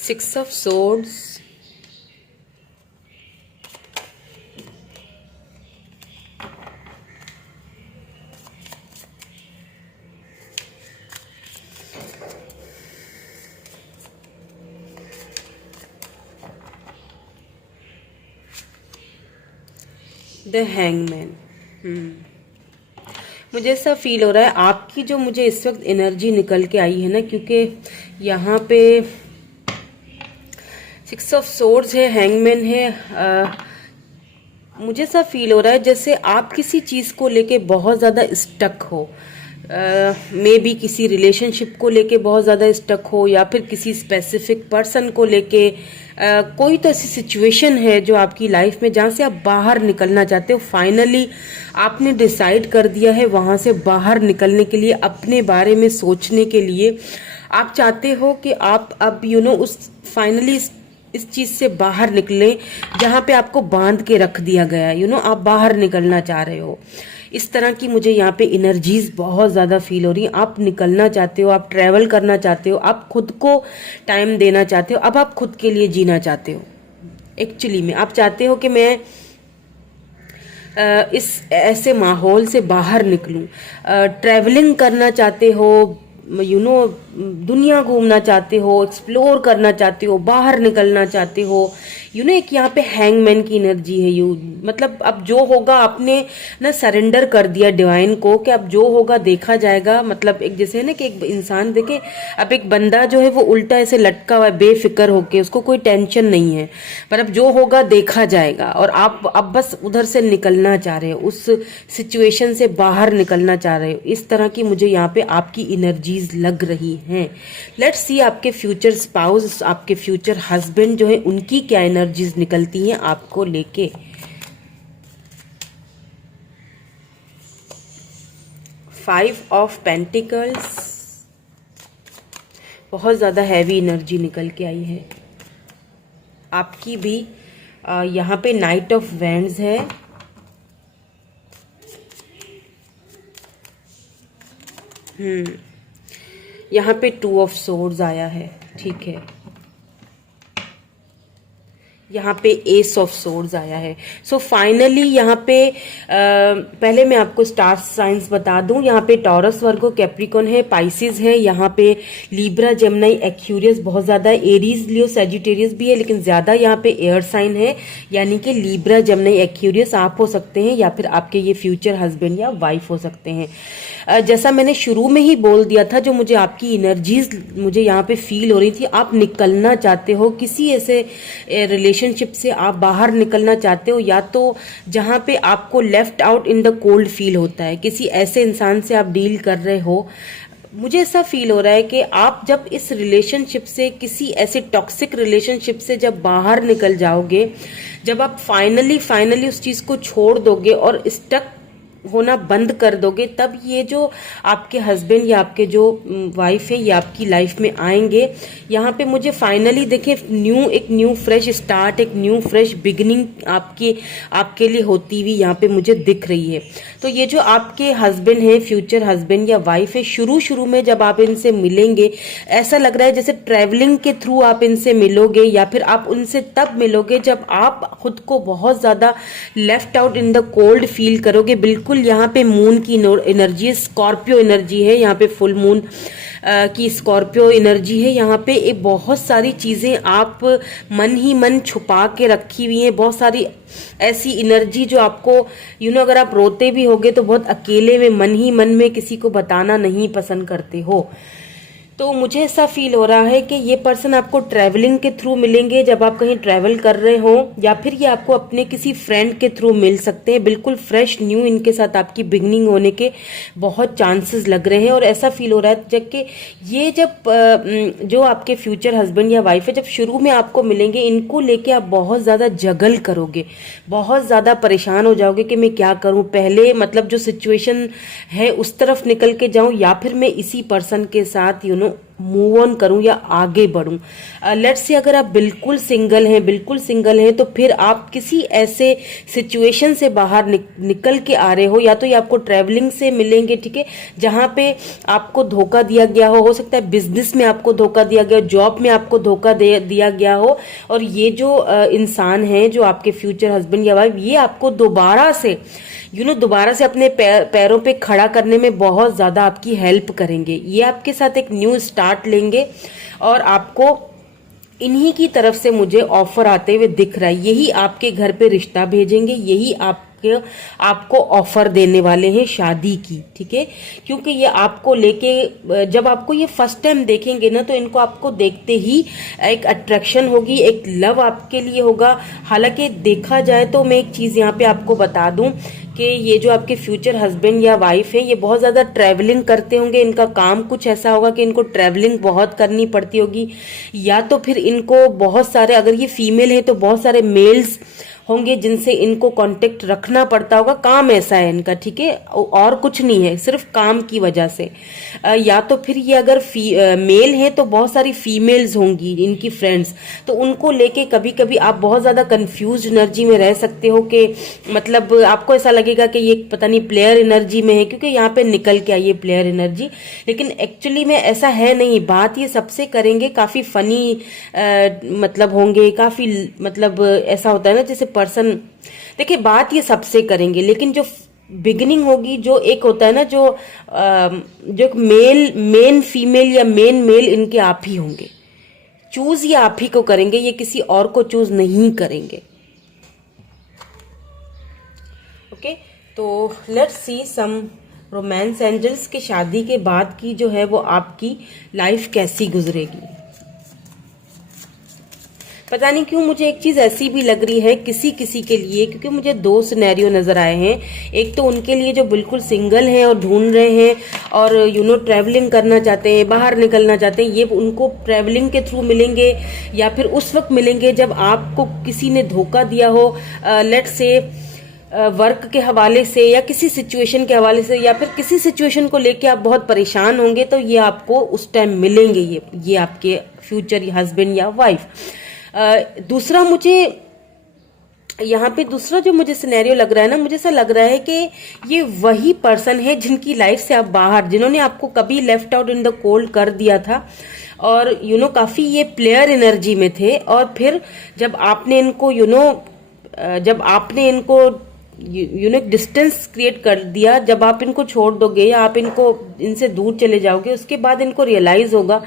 Six of Swords, the hangman. मुझे ऐसा फील हो रहा है आपकी जो मुझे इस वक्त एनर्जी निकल के आई है ना, क्योंकि यहाँ पे सिक्स ऑफ सोर्ड्स है, हैंगमैन है। मुझे ऐसा फील हो रहा है जैसे आप किसी चीज़ को लेके बहुत ज़्यादा स्टक हो। मे बी किसी रिलेशनशिप को लेके बहुत ज़्यादा स्टक हो, या फिर किसी स्पेसिफिक पर्सन को लेके कोई तो ऐसी सिचुएशन है जो आपकी लाइफ में जहाँ से आप बाहर निकलना चाहते हो। फाइनली आपने डिसाइड कर दिया है वहाँ से बाहर निकलने के लिए, अपने बारे में सोचने के लिए। आप चाहते हो कि आप अब उस फाइनली इस चीज से बाहर निकले जहां पे आपको बांध के रख दिया गया। आप बाहर निकलना चाह रहे हो। इस तरह की मुझे यहाँ पे एनर्जीज बहुत ज्यादा फील हो रही है। आप निकलना चाहते हो, आप ट्रैवल करना चाहते हो, आप खुद को टाइम देना चाहते हो, अब आप खुद के लिए जीना चाहते हो। एक्चुअली में आप चाहते हो कि मैं इस ऐसे माहौल से बाहर निकलूं। ट्रैवलिंग करना चाहते हो, दुनिया घूमना चाहते हो, एक्सप्लोर करना चाहते हो, बाहर निकलना चाहते हो। एक यहाँ पे हैंगमैन की एनर्जी है। मतलब अब जो होगा आपने ना सरेंडर कर दिया डिवाइन को कि अब जो होगा देखा जाएगा। मतलब एक जैसे है ना कि एक इंसान देखे, अब एक बंदा जो है वो उल्टा ऐसे लटका हुआ है बेफिक्र होके, उसको कोई टेंशन नहीं है, पर अब जो होगा देखा जाएगा। और आप अब बस उधर से निकलना चाह रहे हो, उस सिचुएशन से बाहर निकलना चाह रहे हो। इस तरह की मुझे यहाँ पे आपकी एनर्जीज लग रही हैं। लेट्स सी आपके फ्यूचर स्पाउस, आपके फ्यूचर हस्बैंड जो है उनकी क्या एनर्जीज निकलती हैं आपको लेके। फाइव ऑफ पेंटिकल्स, बहुत ज्यादा हैवी एनर्जी निकल के आई है आपकी भी। यहाँ पे नाइट ऑफ वैंड्स है, यहाँ पे टू ऑफ सोर्ड्स आया है। ठीक है, यहाँ पे एस ऑफ सोर्ड्स आया है। सो फाइनली यहाँ पे पहले मैं आपको स्टार साइंस बता दूं, यहाँ पे टॉरस, वर्गो, कैप्रिकॉन है, पाइसिस है, यहाँ पे लिब्रा, जेमिनी, एक्यूरियस बहुत ज्यादा है, एरीज, लियो, सैजिटेरियस भी है, लेकिन ज्यादा यहाँ पे एयर साइन है, यानी कि लिब्रा, जेमिनी, एक्यूरियस आप हो सकते हैं या फिर आपके ये फ्यूचर हस्बैंड या वाइफ हो सकते हैं। जैसा मैंने शुरू में ही बोल दिया था, जो मुझे आपकी एनर्जीज मुझे यहाँ पे फील हो रही थी, आप निकलना चाहते हो किसी ऐसे रिलेशनशिप से, आप बाहर निकलना चाहते हो, या तो जहां पे आपको left out in the cold feel होता है, किसी ऐसे इंसान से आप डील कर रहे हो। मुझे ऐसा फील हो रहा है कि आप जब इस रिलेशनशिप से, किसी ऐसे टॉक्सिक रिलेशनशिप से जब बाहर निकल जाओगे, जब आप फाइनली उस चीज को छोड़ दोगे और स्टक होना बंद कर दोगे, तब ये जो आपके हस्बैंड या आपके जो वाइफ है ये आपकी लाइफ में आएंगे। यहाँ पे मुझे फाइनली देखे एक न्यू फ्रेश स्टार्ट, एक न्यू फ्रेश बिगिनिंग आपके लिए होती हुई यहाँ पे मुझे दिख रही है। तो ये जो आपके हस्बैंड है, फ्यूचर हस्बैंड या वाइफ है, शुरू में जब आप इनसे मिलेंगे, ऐसा लग रहा है जैसे ट्रैवलिंग के थ्रू आप इनसे मिलोगे, या फिर आप उनसे तब मिलोगे जब आप खुद को बहुत ज्यादा left out in the cold feel करोगे। बिल्कुल यहाँ पे मून की एनर्जी, स्कॉर्पियो एनर्जी है, यहाँ पे फुल मून की स्कॉर्पियो एनर्जी है। यहाँ पे एक बहुत सारी चीजें आप मन ही मन छुपा के रखी हुई हैं, बहुत सारी ऐसी एनर्जी जो आपको अगर आप रोते भी होगे तो बहुत अकेले में मन ही मन में किसी को बताना नहीं पसंद करते हो। तो मुझे ऐसा फील हो रहा है कि ये पर्सन आपको ट्रैवलिंग के थ्रू मिलेंगे, जब आप कहीं ट्रैवल कर रहे हो, या फिर ये आपको अपने किसी फ्रेंड के थ्रू मिल सकते हैं। बिल्कुल फ्रेश न्यू इनके साथ आपकी बिगनिंग होने के बहुत चांसेस लग रहे हैं। और ऐसा फील हो रहा है जबकि ये जब जो आपके फ्यूचर हस्बैंड या वाइफ है, जब शुरू में आपको मिलेंगे, इनको लेके आप बहुत ज्यादा जगल करोगे, बहुत ज्यादा परेशान हो जाओगे कि मैं क्या करूं, पहले मतलब जो सिचुएशन है उस तरफ निकल के जाऊं, या फिर मैं इसी पर्सन के साथ मूव ऑन करूं या आगे बढ़ूं। लेट्स से अगर आप बिल्कुल सिंगल हैं तो फिर आप किसी ऐसे सिचुएशन से बाहर निकल के आ रहे हो, या तो ये आपको ट्रैवलिंग से मिलेंगे, ठीक है, जहां पे आपको धोखा दिया गया हो सकता है बिजनेस में आपको धोखा दिया गया, जॉब में आपको धोखा दिया गया हो, और ये जो इंसान है, जो आपके फ्यूचर हस्बैंड या वाइफ, ये आपको दोबारा से अपने पैरों पे खड़ा करने में बहुत ज्यादा आपकी हेल्प करेंगे। ये आपके साथ एक न्यू स्टार्ट लेंगे, और आपको इन्हीं की तरफ से मुझे ऑफर आते हुए दिख रहा है। यही आपके घर पे रिश्ता भेजेंगे, यही आपको ऑफर देने वाले हैं शादी की, ठीक है, क्योंकि ये आपको लेके, जब आपको ये फर्स्ट टाइम देखेंगे ना, तो इनको आपको देखते ही एक अट्रैक्शन होगी, एक लव आपके लिए होगा। हालांकि देखा जाए तो मैं एक चीज यहाँ पे आपको बता दूं कि ये जो आपके फ्यूचर हस्बैंड या वाइफ है, ये बहुत ज्यादा ट्रैवलिंग करते होंगे, इनका काम कुछ ऐसा होगा कि इनको ट्रैवलिंग बहुत करनी पड़ती होगी, या तो फिर इनको बहुत सारे, अगर ये फीमेल है तो बहुत सारे मेल्स होंगे जिनसे इनको कांटेक्ट रखना पड़ता होगा। काम ऐसा है इनका, ठीक है, और कुछ नहीं है, सिर्फ काम की वजह से। या तो फिर ये अगर मेल है तो बहुत सारी फीमेल्स होंगी इनकी फ्रेंड्स, तो उनको लेके कभी कभी आप बहुत ज्यादा कंफ्यूज एनर्जी में रह सकते हो कि मतलब आपको ऐसा लगेगा कि ये पता नहीं प्लेयर एनर्जी में है, क्योंकि यहाँ पे निकल के आई है प्लेयर एनर्जी, लेकिन एक्चुअली में ऐसा है नहीं। बात ये सबसे करेंगे, काफी फनी मतलब होंगे, काफी मतलब ऐसा होता है ना जैसे पर्सन, देखिए बात ये सबसे करेंगे, लेकिन जो बिगिनिंग होगी, जो एक होता है ना, जो मेन फीमेल या मेन मेल, इनके आप ही होंगे, चूज ये आप ही को करेंगे, ये किसी और को चूज नहीं करेंगे। ओके, तो let's see some romance angels के शादी के बाद की जो है वो आपकी लाइफ कैसी गुजरेगी। पता नहीं क्यों मुझे एक चीज ऐसी भी लग रही है किसी के लिए, क्योंकि मुझे दो सिनेरियो नजर आए हैं। एक तो उनके लिए जो बिल्कुल सिंगल हैं और ढूंढ रहे हैं और ट्रैवलिंग करना चाहते हैं, बाहर निकलना चाहते हैं, ये उनको ट्रैवलिंग के थ्रू मिलेंगे, या फिर उस वक्त मिलेंगे जब आपको किसी ने धोखा दिया हो, लेट्स से वर्क के हवाले से या किसी सिचुएशन के हवाले से, या फिर किसी सिचुएशन को लेके आप बहुत परेशान होंगे, तो ये आपको उस टाइम मिलेंगे, ये आपके फ्यूचर हस्बैंड या वाइफ। दूसरा मुझे यहाँ पे दूसरा जो मुझे सिनेरियो लग रहा है ना, मुझे ऐसा लग रहा है कि ये वही पर्सन है जिनकी लाइफ से आप बाहर, जिन्होंने आपको कभी left out in the cold कर दिया था, और काफी ये प्लेयर एनर्जी में थे, और फिर जब आपने इनको जब आपने इनको एक डिस्टेंस क्रिएट कर दिया, जब आप इनको छोड़ दोगे या आप इनसे दूर चले जाओगे, उसके बाद इनको रियलाइज होगा,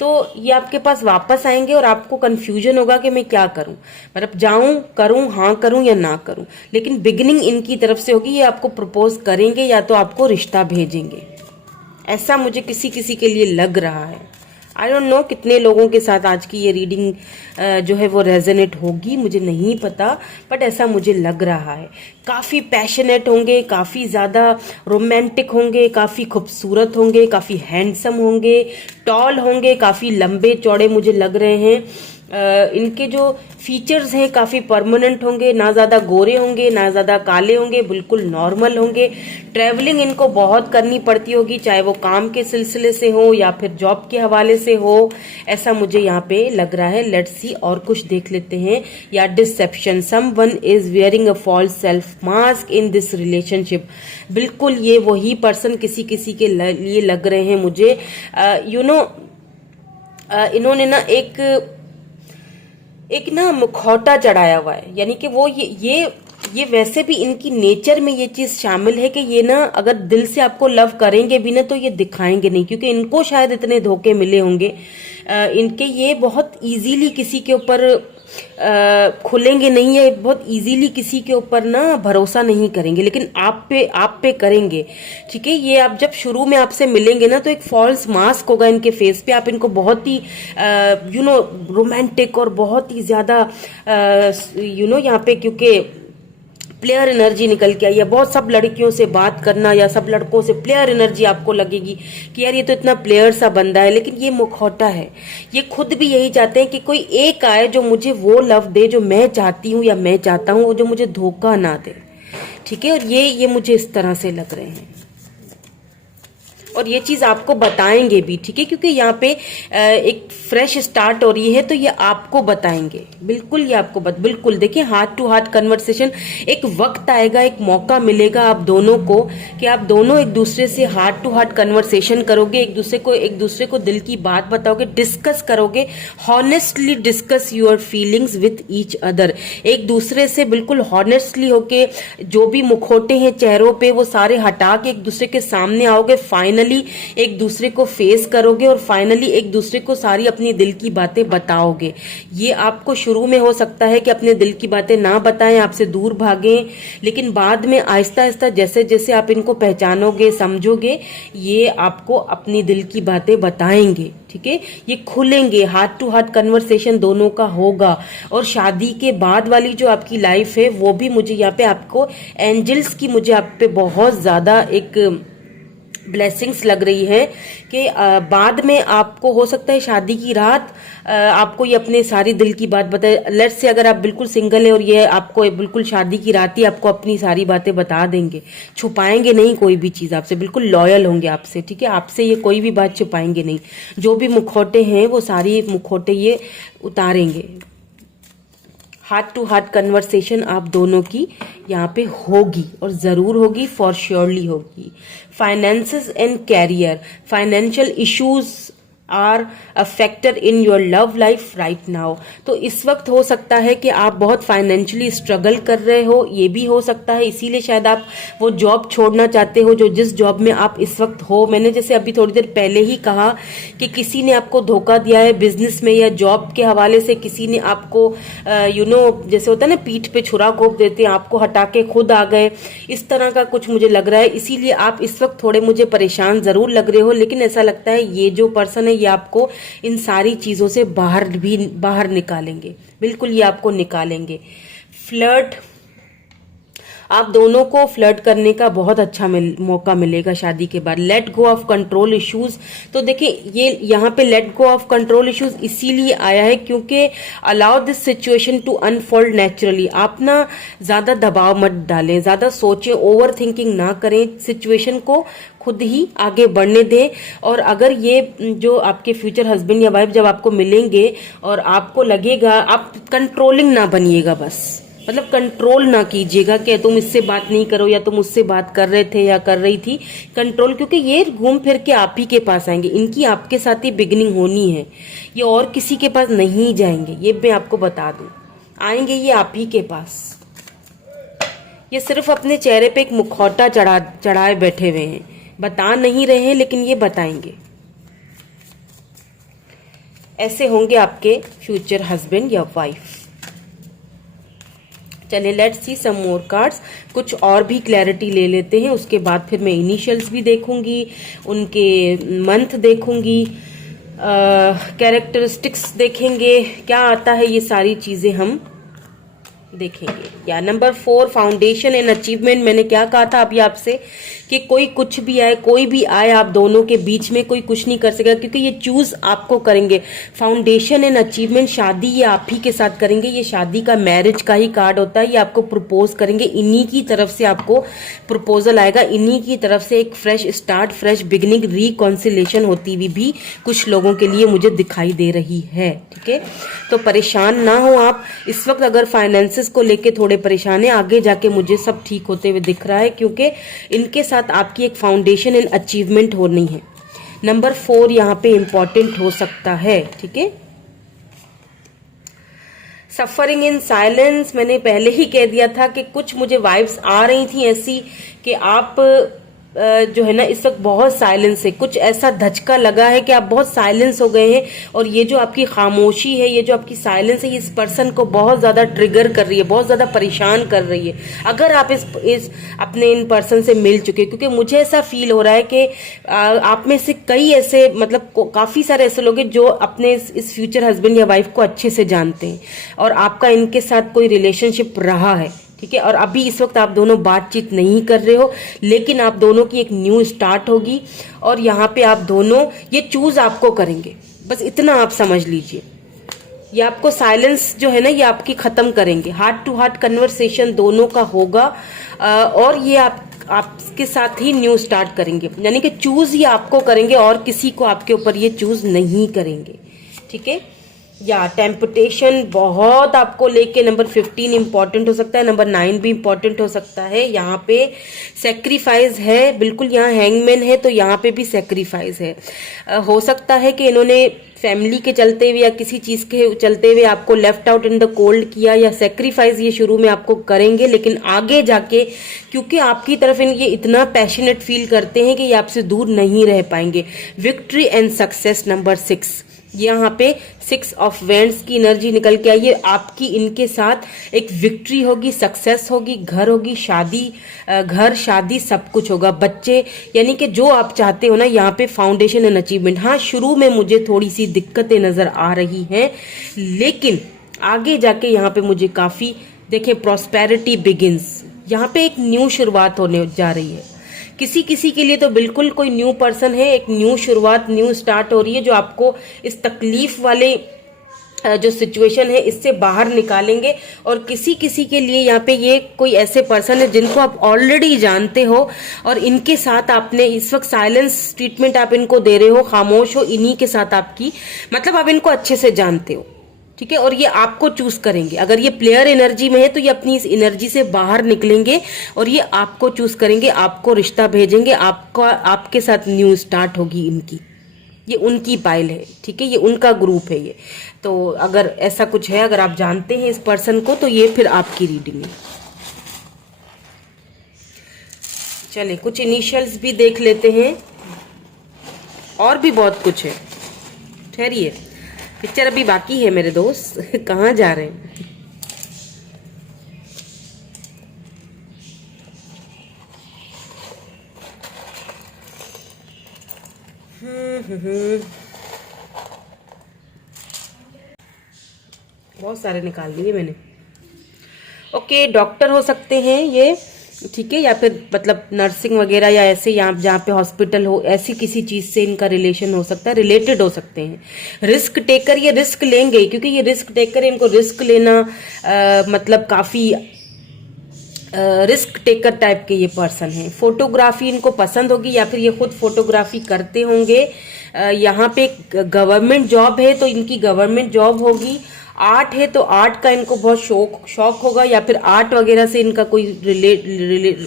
तो ये आपके पास वापस आएंगे और आपको कंफ्यूजन होगा कि मैं क्या करूं, मतलब जाऊं, करूं, हाँ करूं या ना करूं। लेकिन बिगिनिंग इनकी तरफ से होगी, ये आपको प्रपोज करेंगे या तो आपको रिश्ता भेजेंगे, ऐसा मुझे किसी किसी के लिए लग रहा है। आई डोंट नो कितने लोगों के साथ आज की ये रीडिंग जो है वो रेजोनेट होगी, मुझे नहीं पता, बट ऐसा मुझे लग रहा है। काफ़ी पैशनेट होंगे, काफ़ी ज़्यादा रोमांटिक होंगे, काफ़ी खूबसूरत होंगे, काफ़ी हैंडसम होंगे, टॉल होंगे, काफ़ी लंबे चौड़े मुझे लग रहे हैं। इनके जो फीचर्स हैं काफ़ी परमानेंट होंगे, ना ज़्यादा गोरे होंगे ना ज़्यादा काले होंगे, बिल्कुल नॉर्मल होंगे। ट्रैवलिंग इनको बहुत करनी पड़ती होगी, चाहे वो काम के सिलसिले से हो या फिर जॉब के हवाले से हो, ऐसा मुझे यहाँ पे लग रहा है। लेट्स सी और कुछ देख लेते हैं। या deception, someone is wearing a false self mask in this relationship. बिल्कुल ये वही पर्सन किसी किसी के लिए लग रहे हैं मुझे। इन्होंने ना एक ना मुखौटा चढ़ाया हुआ है, यानी कि वो ये वैसे भी इनकी नेचर में ये चीज शामिल है कि ये ना अगर दिल से आपको लव करेंगे भी ना तो ये दिखाएंगे नहीं, क्योंकि इनको शायद इतने धोखे मिले होंगे इनके। ये बहुत इजीली किसी के ऊपर खुलेंगे नहीं है, बहुत इजीली किसी के ऊपर ना भरोसा नहीं करेंगे, लेकिन आप पे करेंगे। ठीक है, ये आप जब शुरू में आपसे मिलेंगे ना तो एक फॉल्स मास्क होगा इनके फेस पे, आप इनको बहुत ही रोमांटिक और बहुत ही ज्यादा यहाँ पे, क्योंकि प्लेयर एनर्जी निकल के आई है, बहुत सब लड़कियों से बात करना या सब लड़कों से प्लेयर एनर्जी आपको लगेगी कि यार ये तो इतना प्लेयर सा बंदा है, लेकिन ये मुखौटा है। ये खुद भी यही चाहते हैं कि कोई एक आए जो मुझे वो लव दे जो मैं चाहती हूँ या मैं चाहता हूँ, जो मुझे धोखा ना दे। ठीक है, और ये मुझे इस तरह से लग रहे हैं, और ये चीज आपको बताएंगे भी। ठीक है, क्योंकि यहाँ पे एक फ्रेश स्टार्ट हो रही है, तो ये आपको बताएंगे, बिल्कुल ये आपको बिल्कुल। देखिए, हार्ट टू हार्ट कन्वर्सेशन, एक वक्त आएगा, एक मौका मिलेगा आप दोनों को कि आप दोनों एक दूसरे से हार्ट टू हार्ट कन्वर्सेशन करोगे, एक दूसरे को दिल की बात बताओगे, डिस्कस करोगे, honestly discuss your feelings with each other. एक दूसरे से बिल्कुल हॉनेस्टली होके जो भी मुखौटे हैं चेहरों पे वो सारे हटा के एक दूसरे के सामने आओगे, फाइनली एक दूसरे को फेस करोगे और फाइनली एक दूसरे को सारी अपनी दिल की बातें बताओगे। ये आपको शुरू में हो सकता है कि अपने दिल की बातें ना बताएं, आपसे दूर भागें, लेकिन बाद में आहिस्ता आहिस्ता जैसे जैसे आप इनको पहचानोगे, समझोगे, ये आपको अपनी दिल की बातें बताएंगे। ठीक है, ये खुलेंगे, हार्ट टू हार्ट कन्वर्सेशन दोनों का होगा। और शादी के बाद वाली जो आपकी लाइफ है वो भी मुझे यहाँ पे आपको एंजल्स की मुझे आप पे बहुत ज्यादा एक ब्लेसिंग्स लग रही है कि बाद में आपको हो सकता है शादी की रात आपको ये अपने सारी दिल की बात बताए। लेट्स से अगर आप बिल्कुल सिंगल है और ये आपको बिल्कुल शादी की रात ही आपको अपनी सारी बातें बता देंगे, छुपाएंगे नहीं कोई भी चीज आपसे, बिल्कुल लॉयल होंगे आपसे। ठीक है, आपसे ये कोई भी बात छुपाएंगे नहीं, जो भी मुखौटे हैं वो सारी मुखौटे ये उतारेंगे। हार्ट टू हार्ट कन्वर्सेशन आप दोनों की यहाँ पे होगी, और जरूर होगी, फॉर श्योरली होगी। Finances and career, financial issues are a factor in your love life right now. तो इस वक्त हो सकता है कि आप बहुत फाइनेंशियली स्ट्रगल कर रहे हो, ये भी हो सकता है, इसीलिए शायद आप वो जॉब छोड़ना चाहते हो जो जिस जॉब में आप इस वक्त हो। मैंने जैसे अभी थोड़ी देर पहले ही कहा कि किसी ने आपको धोखा दिया है बिजनेस में या जॉब के हवाले से, किसी ने आपको जैसे होता है ना पीठ पे छुरा घोंप देते हैं, आपको हटा के खुद आ गए, इस तरह का कुछ मुझे लग रहा है। इसीलिए आप इस वक्त थोड़े मुझे परेशान जरूर लग रहे हो, लेकिन ऐसा लगता है ये जो पर्सन है ये आपको इन सारी चीजों से बाहर निकालेंगे, बिल्कुल ये आपको निकालेंगे। फ्लर्ट, आप दोनों को फ्लर्ट करने का बहुत अच्छा मौका मिलेगा शादी के बाद। Let go of control issues, तो देखिए ये यहाँ पे let go of control issues इसीलिए आया है क्योंकि allow this situation to unfold naturally. आप ना ज्यादा दबाव मत डालें, ज्यादा सोचें, ओवर थिंकिंग ना करें, सिचुएशन को खुद ही आगे बढ़ने दें। और अगर ये जो आपके फ्यूचर हस्बैंड या वाइफ जब आपको मिलेंगे और आपको लगेगा, आप कंट्रोलिंग ना बनिएगा बस। मतलब कंट्रोल ना कीजिएगा कि तुम इससे बात नहीं करो या तुम उससे बात कर रहे थे या कर रही थी। कंट्रोल, क्योंकि ये घूम फिर के आप ही के पास आएंगे, इनकी आपके साथ ही बिगनिंग होनी है, ये और किसी के पास नहीं जाएंगे, ये मैं आपको बता दूं। आएंगे ये आप ही के पास। ये सिर्फ अपने चेहरे पे एक मुखौटा चढ़ाए बैठे हुए हैं, बता नहीं रहे हैं लेकिन ये बताएंगे। ऐसे होंगे आपके फ्यूचर हस्बैंड या वाइफ। चलिए let's see some more cards, कुछ और भी क्लैरिटी ले लेते हैं, उसके बाद फिर मैं इनिशियल्स भी देखूंगी, उनके मंथ देखूंगी, कैरेक्टरिस्टिक्स देखेंगे, क्या आता है, ये सारी चीजें हम देखेंगे। या नंबर 4 फाउंडेशन एंड अचीवमेंट। मैंने क्या कहा था अभी आपसे कि कोई कुछ भी आए, कोई भी आए, आप दोनों के बीच में कोई कुछ नहीं कर सकेगा, क्योंकि ये चूज आपको करेंगे। फाउंडेशन एंड अचीवमेंट, शादी ये आप ही के साथ करेंगे, ये शादी का, मैरिज का ही कार्ड होता है। ये आपको प्रपोज करेंगे, इन्हीं की तरफ से आपको प्रपोजल आएगा, इन्हीं की तरफ से एक fresh start, fresh beginning, reconciliation होती हुई भी कुछ लोगों के लिए मुझे दिखाई दे रही है। ठीक है, तो परेशान ना हो आप इस वक्त। अगर फाइनेंसेस को लेके थोड़े परेशान है, आगे जाके मुझे सब ठीक होते हुए दिख रहा है, क्योंकि इनके साथ आपकी एक फाउंडेशन एंड अचीवमेंट होनी है। नंबर 4 यहाँ पे इंपॉर्टेंट हो सकता है। ठीक है, सफरिंग इन साइलेंस, मैंने पहले ही कह दिया था कि कुछ मुझे वाइब्स आ रही थी ऐसी कि आप जो है ना इस वक्त बहुत साइलेंस है, कुछ ऐसा धचका लगा है कि आप बहुत साइलेंस हो गए हैं, और ये जो आपकी खामोशी है, ये जो आपकी साइलेंस है, ये इस पर्सन को बहुत ज्यादा ट्रिगर कर रही है, बहुत ज्यादा परेशान कर रही है। अगर आप इस अपने इन पर्सन से मिल चुके, क्योंकि मुझे ऐसा फील हो रहा है कि आप में से कई ऐसे, मतलब काफी सारे ऐसे लोग हैं जो अपने इस फ्यूचर हस्बैंड या वाइफ को अच्छे से जानते हैं, और आपका इनके साथ कोई रिलेशनशिप रहा है। ठीक है, और अभी इस वक्त आप दोनों बातचीत नहीं कर रहे हो, लेकिन आप दोनों की एक न्यू स्टार्ट होगी, और यहाँ पे आप दोनों ये चूज आपको करेंगे, बस इतना आप समझ लीजिए। ये आपको साइलेंस जो है ना ये आपकी खत्म करेंगे, हार्ट टू हार्ट कन्वर्सेशन दोनों का होगा, और ये आपके साथ ही न्यू स्टार्ट करेंगे, यानी कि चूज ये आपको करेंगे और किसी को आपके ऊपर ये चूज नहीं करेंगे। ठीक है, या टेम्पटेशन बहुत आपको लेके नंबर 15 इंपॉर्टेंट हो सकता है, नंबर 9 भी इंपॉर्टेंट हो सकता है। यहाँ पे सेक्रीफाइस है, बिल्कुल यहाँ हैंगमैन है, तो यहाँ पे भी सेक्रीफाइस है। हो सकता है कि इन्होंने फैमिली के चलते हुए या किसी चीज के चलते हुए आपको left out in the cold किया, या सेक्रीफाइस ये शुरू में आपको करेंगे, लेकिन आगे जाके क्योंकि आपकी तरफ ये इतना पैशनेट फील करते हैं कि ये आपसे दूर नहीं रह पाएंगे। विक्ट्री एंड सक्सेस नंबर 6, यहाँ पे 6 ऑफ वेंड्स की एनर्जी निकल के आई है। आपकी इनके साथ एक विक्ट्री होगी, सक्सेस होगी, घर होगी, शादी, घर शादी सब कुछ होगा, बच्चे, यानी कि जो आप चाहते हो ना। यहाँ पे फाउंडेशन एंड अचीवमेंट, हाँ शुरू में मुझे थोड़ी सी दिक्कतें नजर आ रही हैं, लेकिन आगे जाके यहाँ पे मुझे काफी, देखिए प्रॉस्पेरिटी बिगिंस, यहाँ पे एक न्यू शुरुआत होने जा रही है। किसी किसी के लिए तो बिल्कुल कोई न्यू पर्सन है, एक न्यू शुरुआत, न्यू स्टार्ट हो रही है, जो आपको इस तकलीफ वाले जो सिचुएशन है इससे बाहर निकालेंगे। और किसी किसी के लिए यहाँ पे ये कोई ऐसे पर्सन है जिनको आप ऑलरेडी जानते हो, और इनके साथ आपने इस वक्त साइलेंस ट्रीटमेंट आप इनको दे रहे हो, खामोश हो, इन्हीं के साथ आपकी, मतलब आप इनको अच्छे से जानते हो। ठीक है, और ये आपको चूज करेंगे। अगर ये प्लेयर एनर्जी में है तो ये अपनी इस एनर्जी से बाहर निकलेंगे और ये आपको चूज करेंगे, आपको रिश्ता भेजेंगे, आपके साथ न्यू स्टार्ट होगी इनकी। ये उनकी पाइल है, ठीक है, ये उनका ग्रुप है ये। तो अगर ऐसा कुछ है, अगर आप जानते हैं इस पर्सन को, तो ये फिर आपकी रीडिंग है। चलिए कुछ इनिशियल्स भी देख लेते हैं, और भी बहुत कुछ है। ठहरिए, पिक्चर अभी बाकी है मेरे दोस्त। कहाँ जा रहे हैं? बहुत सारे निकाल लिए मैंने। ओके, डॉक्टर हो सकते हैं ये, ठीक है, या फिर मतलब नर्सिंग वगैरह, या ऐसे यहाँ जहाँ पे हॉस्पिटल हो, ऐसी किसी चीज से इनका रिलेशन हो सकता है, रिलेटेड हो सकते हैं। रिस्क टेकर, ये रिस्क लेंगे, क्योंकि ये रिस्क टेकर, इनको रिस्क लेना मतलब काफी रिस्क टेकर टाइप के ये पर्सन है। फोटोग्राफी इनको पसंद होगी, या फिर ये खुद फोटोग्राफी करते होंगे। यहाँ पे गवर्नमेंट जॉब है तो इनकी गवर्नमेंट जॉब होगी, आर्ट है तो आर्ट का इनको बहुत शौक होगा, या फिर आर्ट वगैरह से इनका कोई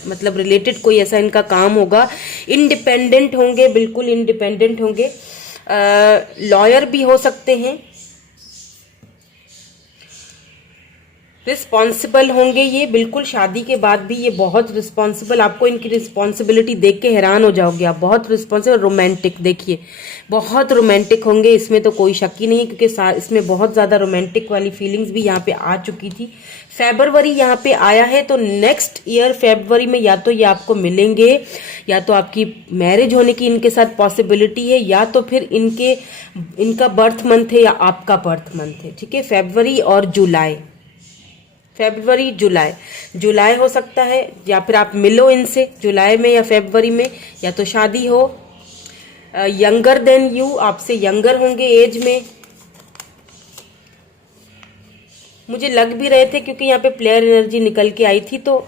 मतलब रिलेटेड कोई ऐसा इनका काम होगा। इंडिपेंडेंट होंगे, बिल्कुल इंडिपेंडेंट होंगे। लॉयर भी हो सकते हैं। रिस्पॉन्सिबल होंगे ये, बिल्कुल शादी के बाद भी ये बहुत रिस्पॉन्सिबल, आपको इनकी रिस्पॉन्सिबिलिटी देख के हैरान हो जाओगे आप। बहुत रिस्पॉन्सिबल, रोमांटिक, देखिए बहुत रोमांटिक होंगे, इसमें तो कोई शक ही नहीं, क्योंकि इसमें बहुत ज़्यादा रोमांटिक वाली फीलिंग्स भी यहाँ पे आ चुकी थी। फेब्रुअरी यहाँ पे आया है, तो नेक्स्ट ईयर फेब्रुअरी में या तो ये आपको मिलेंगे, या तो आपकी मैरिज होने की इनके साथ पॉसिबिलिटी है, या तो फिर इनका बर्थ मंथ है या आपका बर्थ मंथ है। ठीक है, फेब्रुअरी और जुलाई, फेब्रुअरी जुलाई हो सकता है, या फिर आप मिलो इनसे जुलाई में या फेब्रुअरी में, या तो शादी हो। यंगर देन यू, आपसे यंगर होंगे एज में, मुझे लग भी रहे थे क्योंकि यहाँ पे प्लेयर एनर्जी निकल के आई थी, तो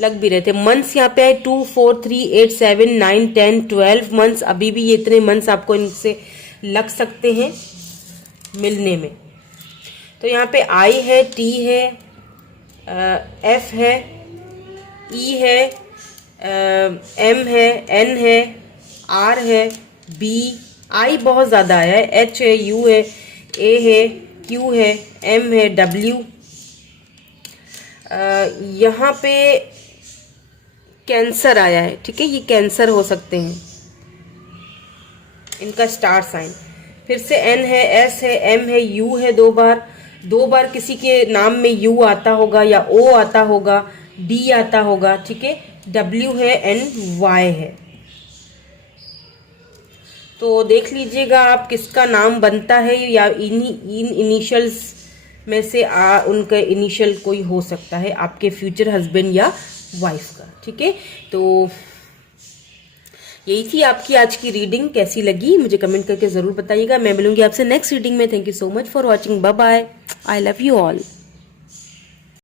लग भी रहे थे। मंथ्स यहाँ पे आए 2, 4, 3, 8, 7, 9, 10, 12 मंथ्स, अभी भी ये इतने मंथ्स आपको इनसे लग सकते हैं मिलने में। तो यहाँ पे आई है, टी है, एफ है, ई है, एम है, एन है, आर है, बी, आई बहुत ज़्यादा आया है, एच है, यू है, ए है, क्यू है, एम है, डब्ल्यू। यहाँ पे कैंसर आया है। ठीक है, ये कैंसर हो सकते हैं, इनका स्टार साइन। फिर से एन है, एस है, एम है, यू है, दो बार किसी के नाम में यू आता होगा या ओ आता होगा, डी आता होगा। ठीक है, डब्ल्यू है, एन, वाई है। तो देख लीजिएगा आप किसका नाम बनता है, या इन इनिशियल्स में से उनका इनिशियल कोई हो सकता है आपके फ्यूचर हस्बैंड या वाइफ का। ठीक है, तो यही थी आपकी आज की रीडिंग। कैसी लगी मुझे कमेंट करके ज़रूर बताइएगा। मैं मिलूंगी आपसे नेक्स्ट रीडिंग में। Thank you so much for watching. Bye bye. I love you all.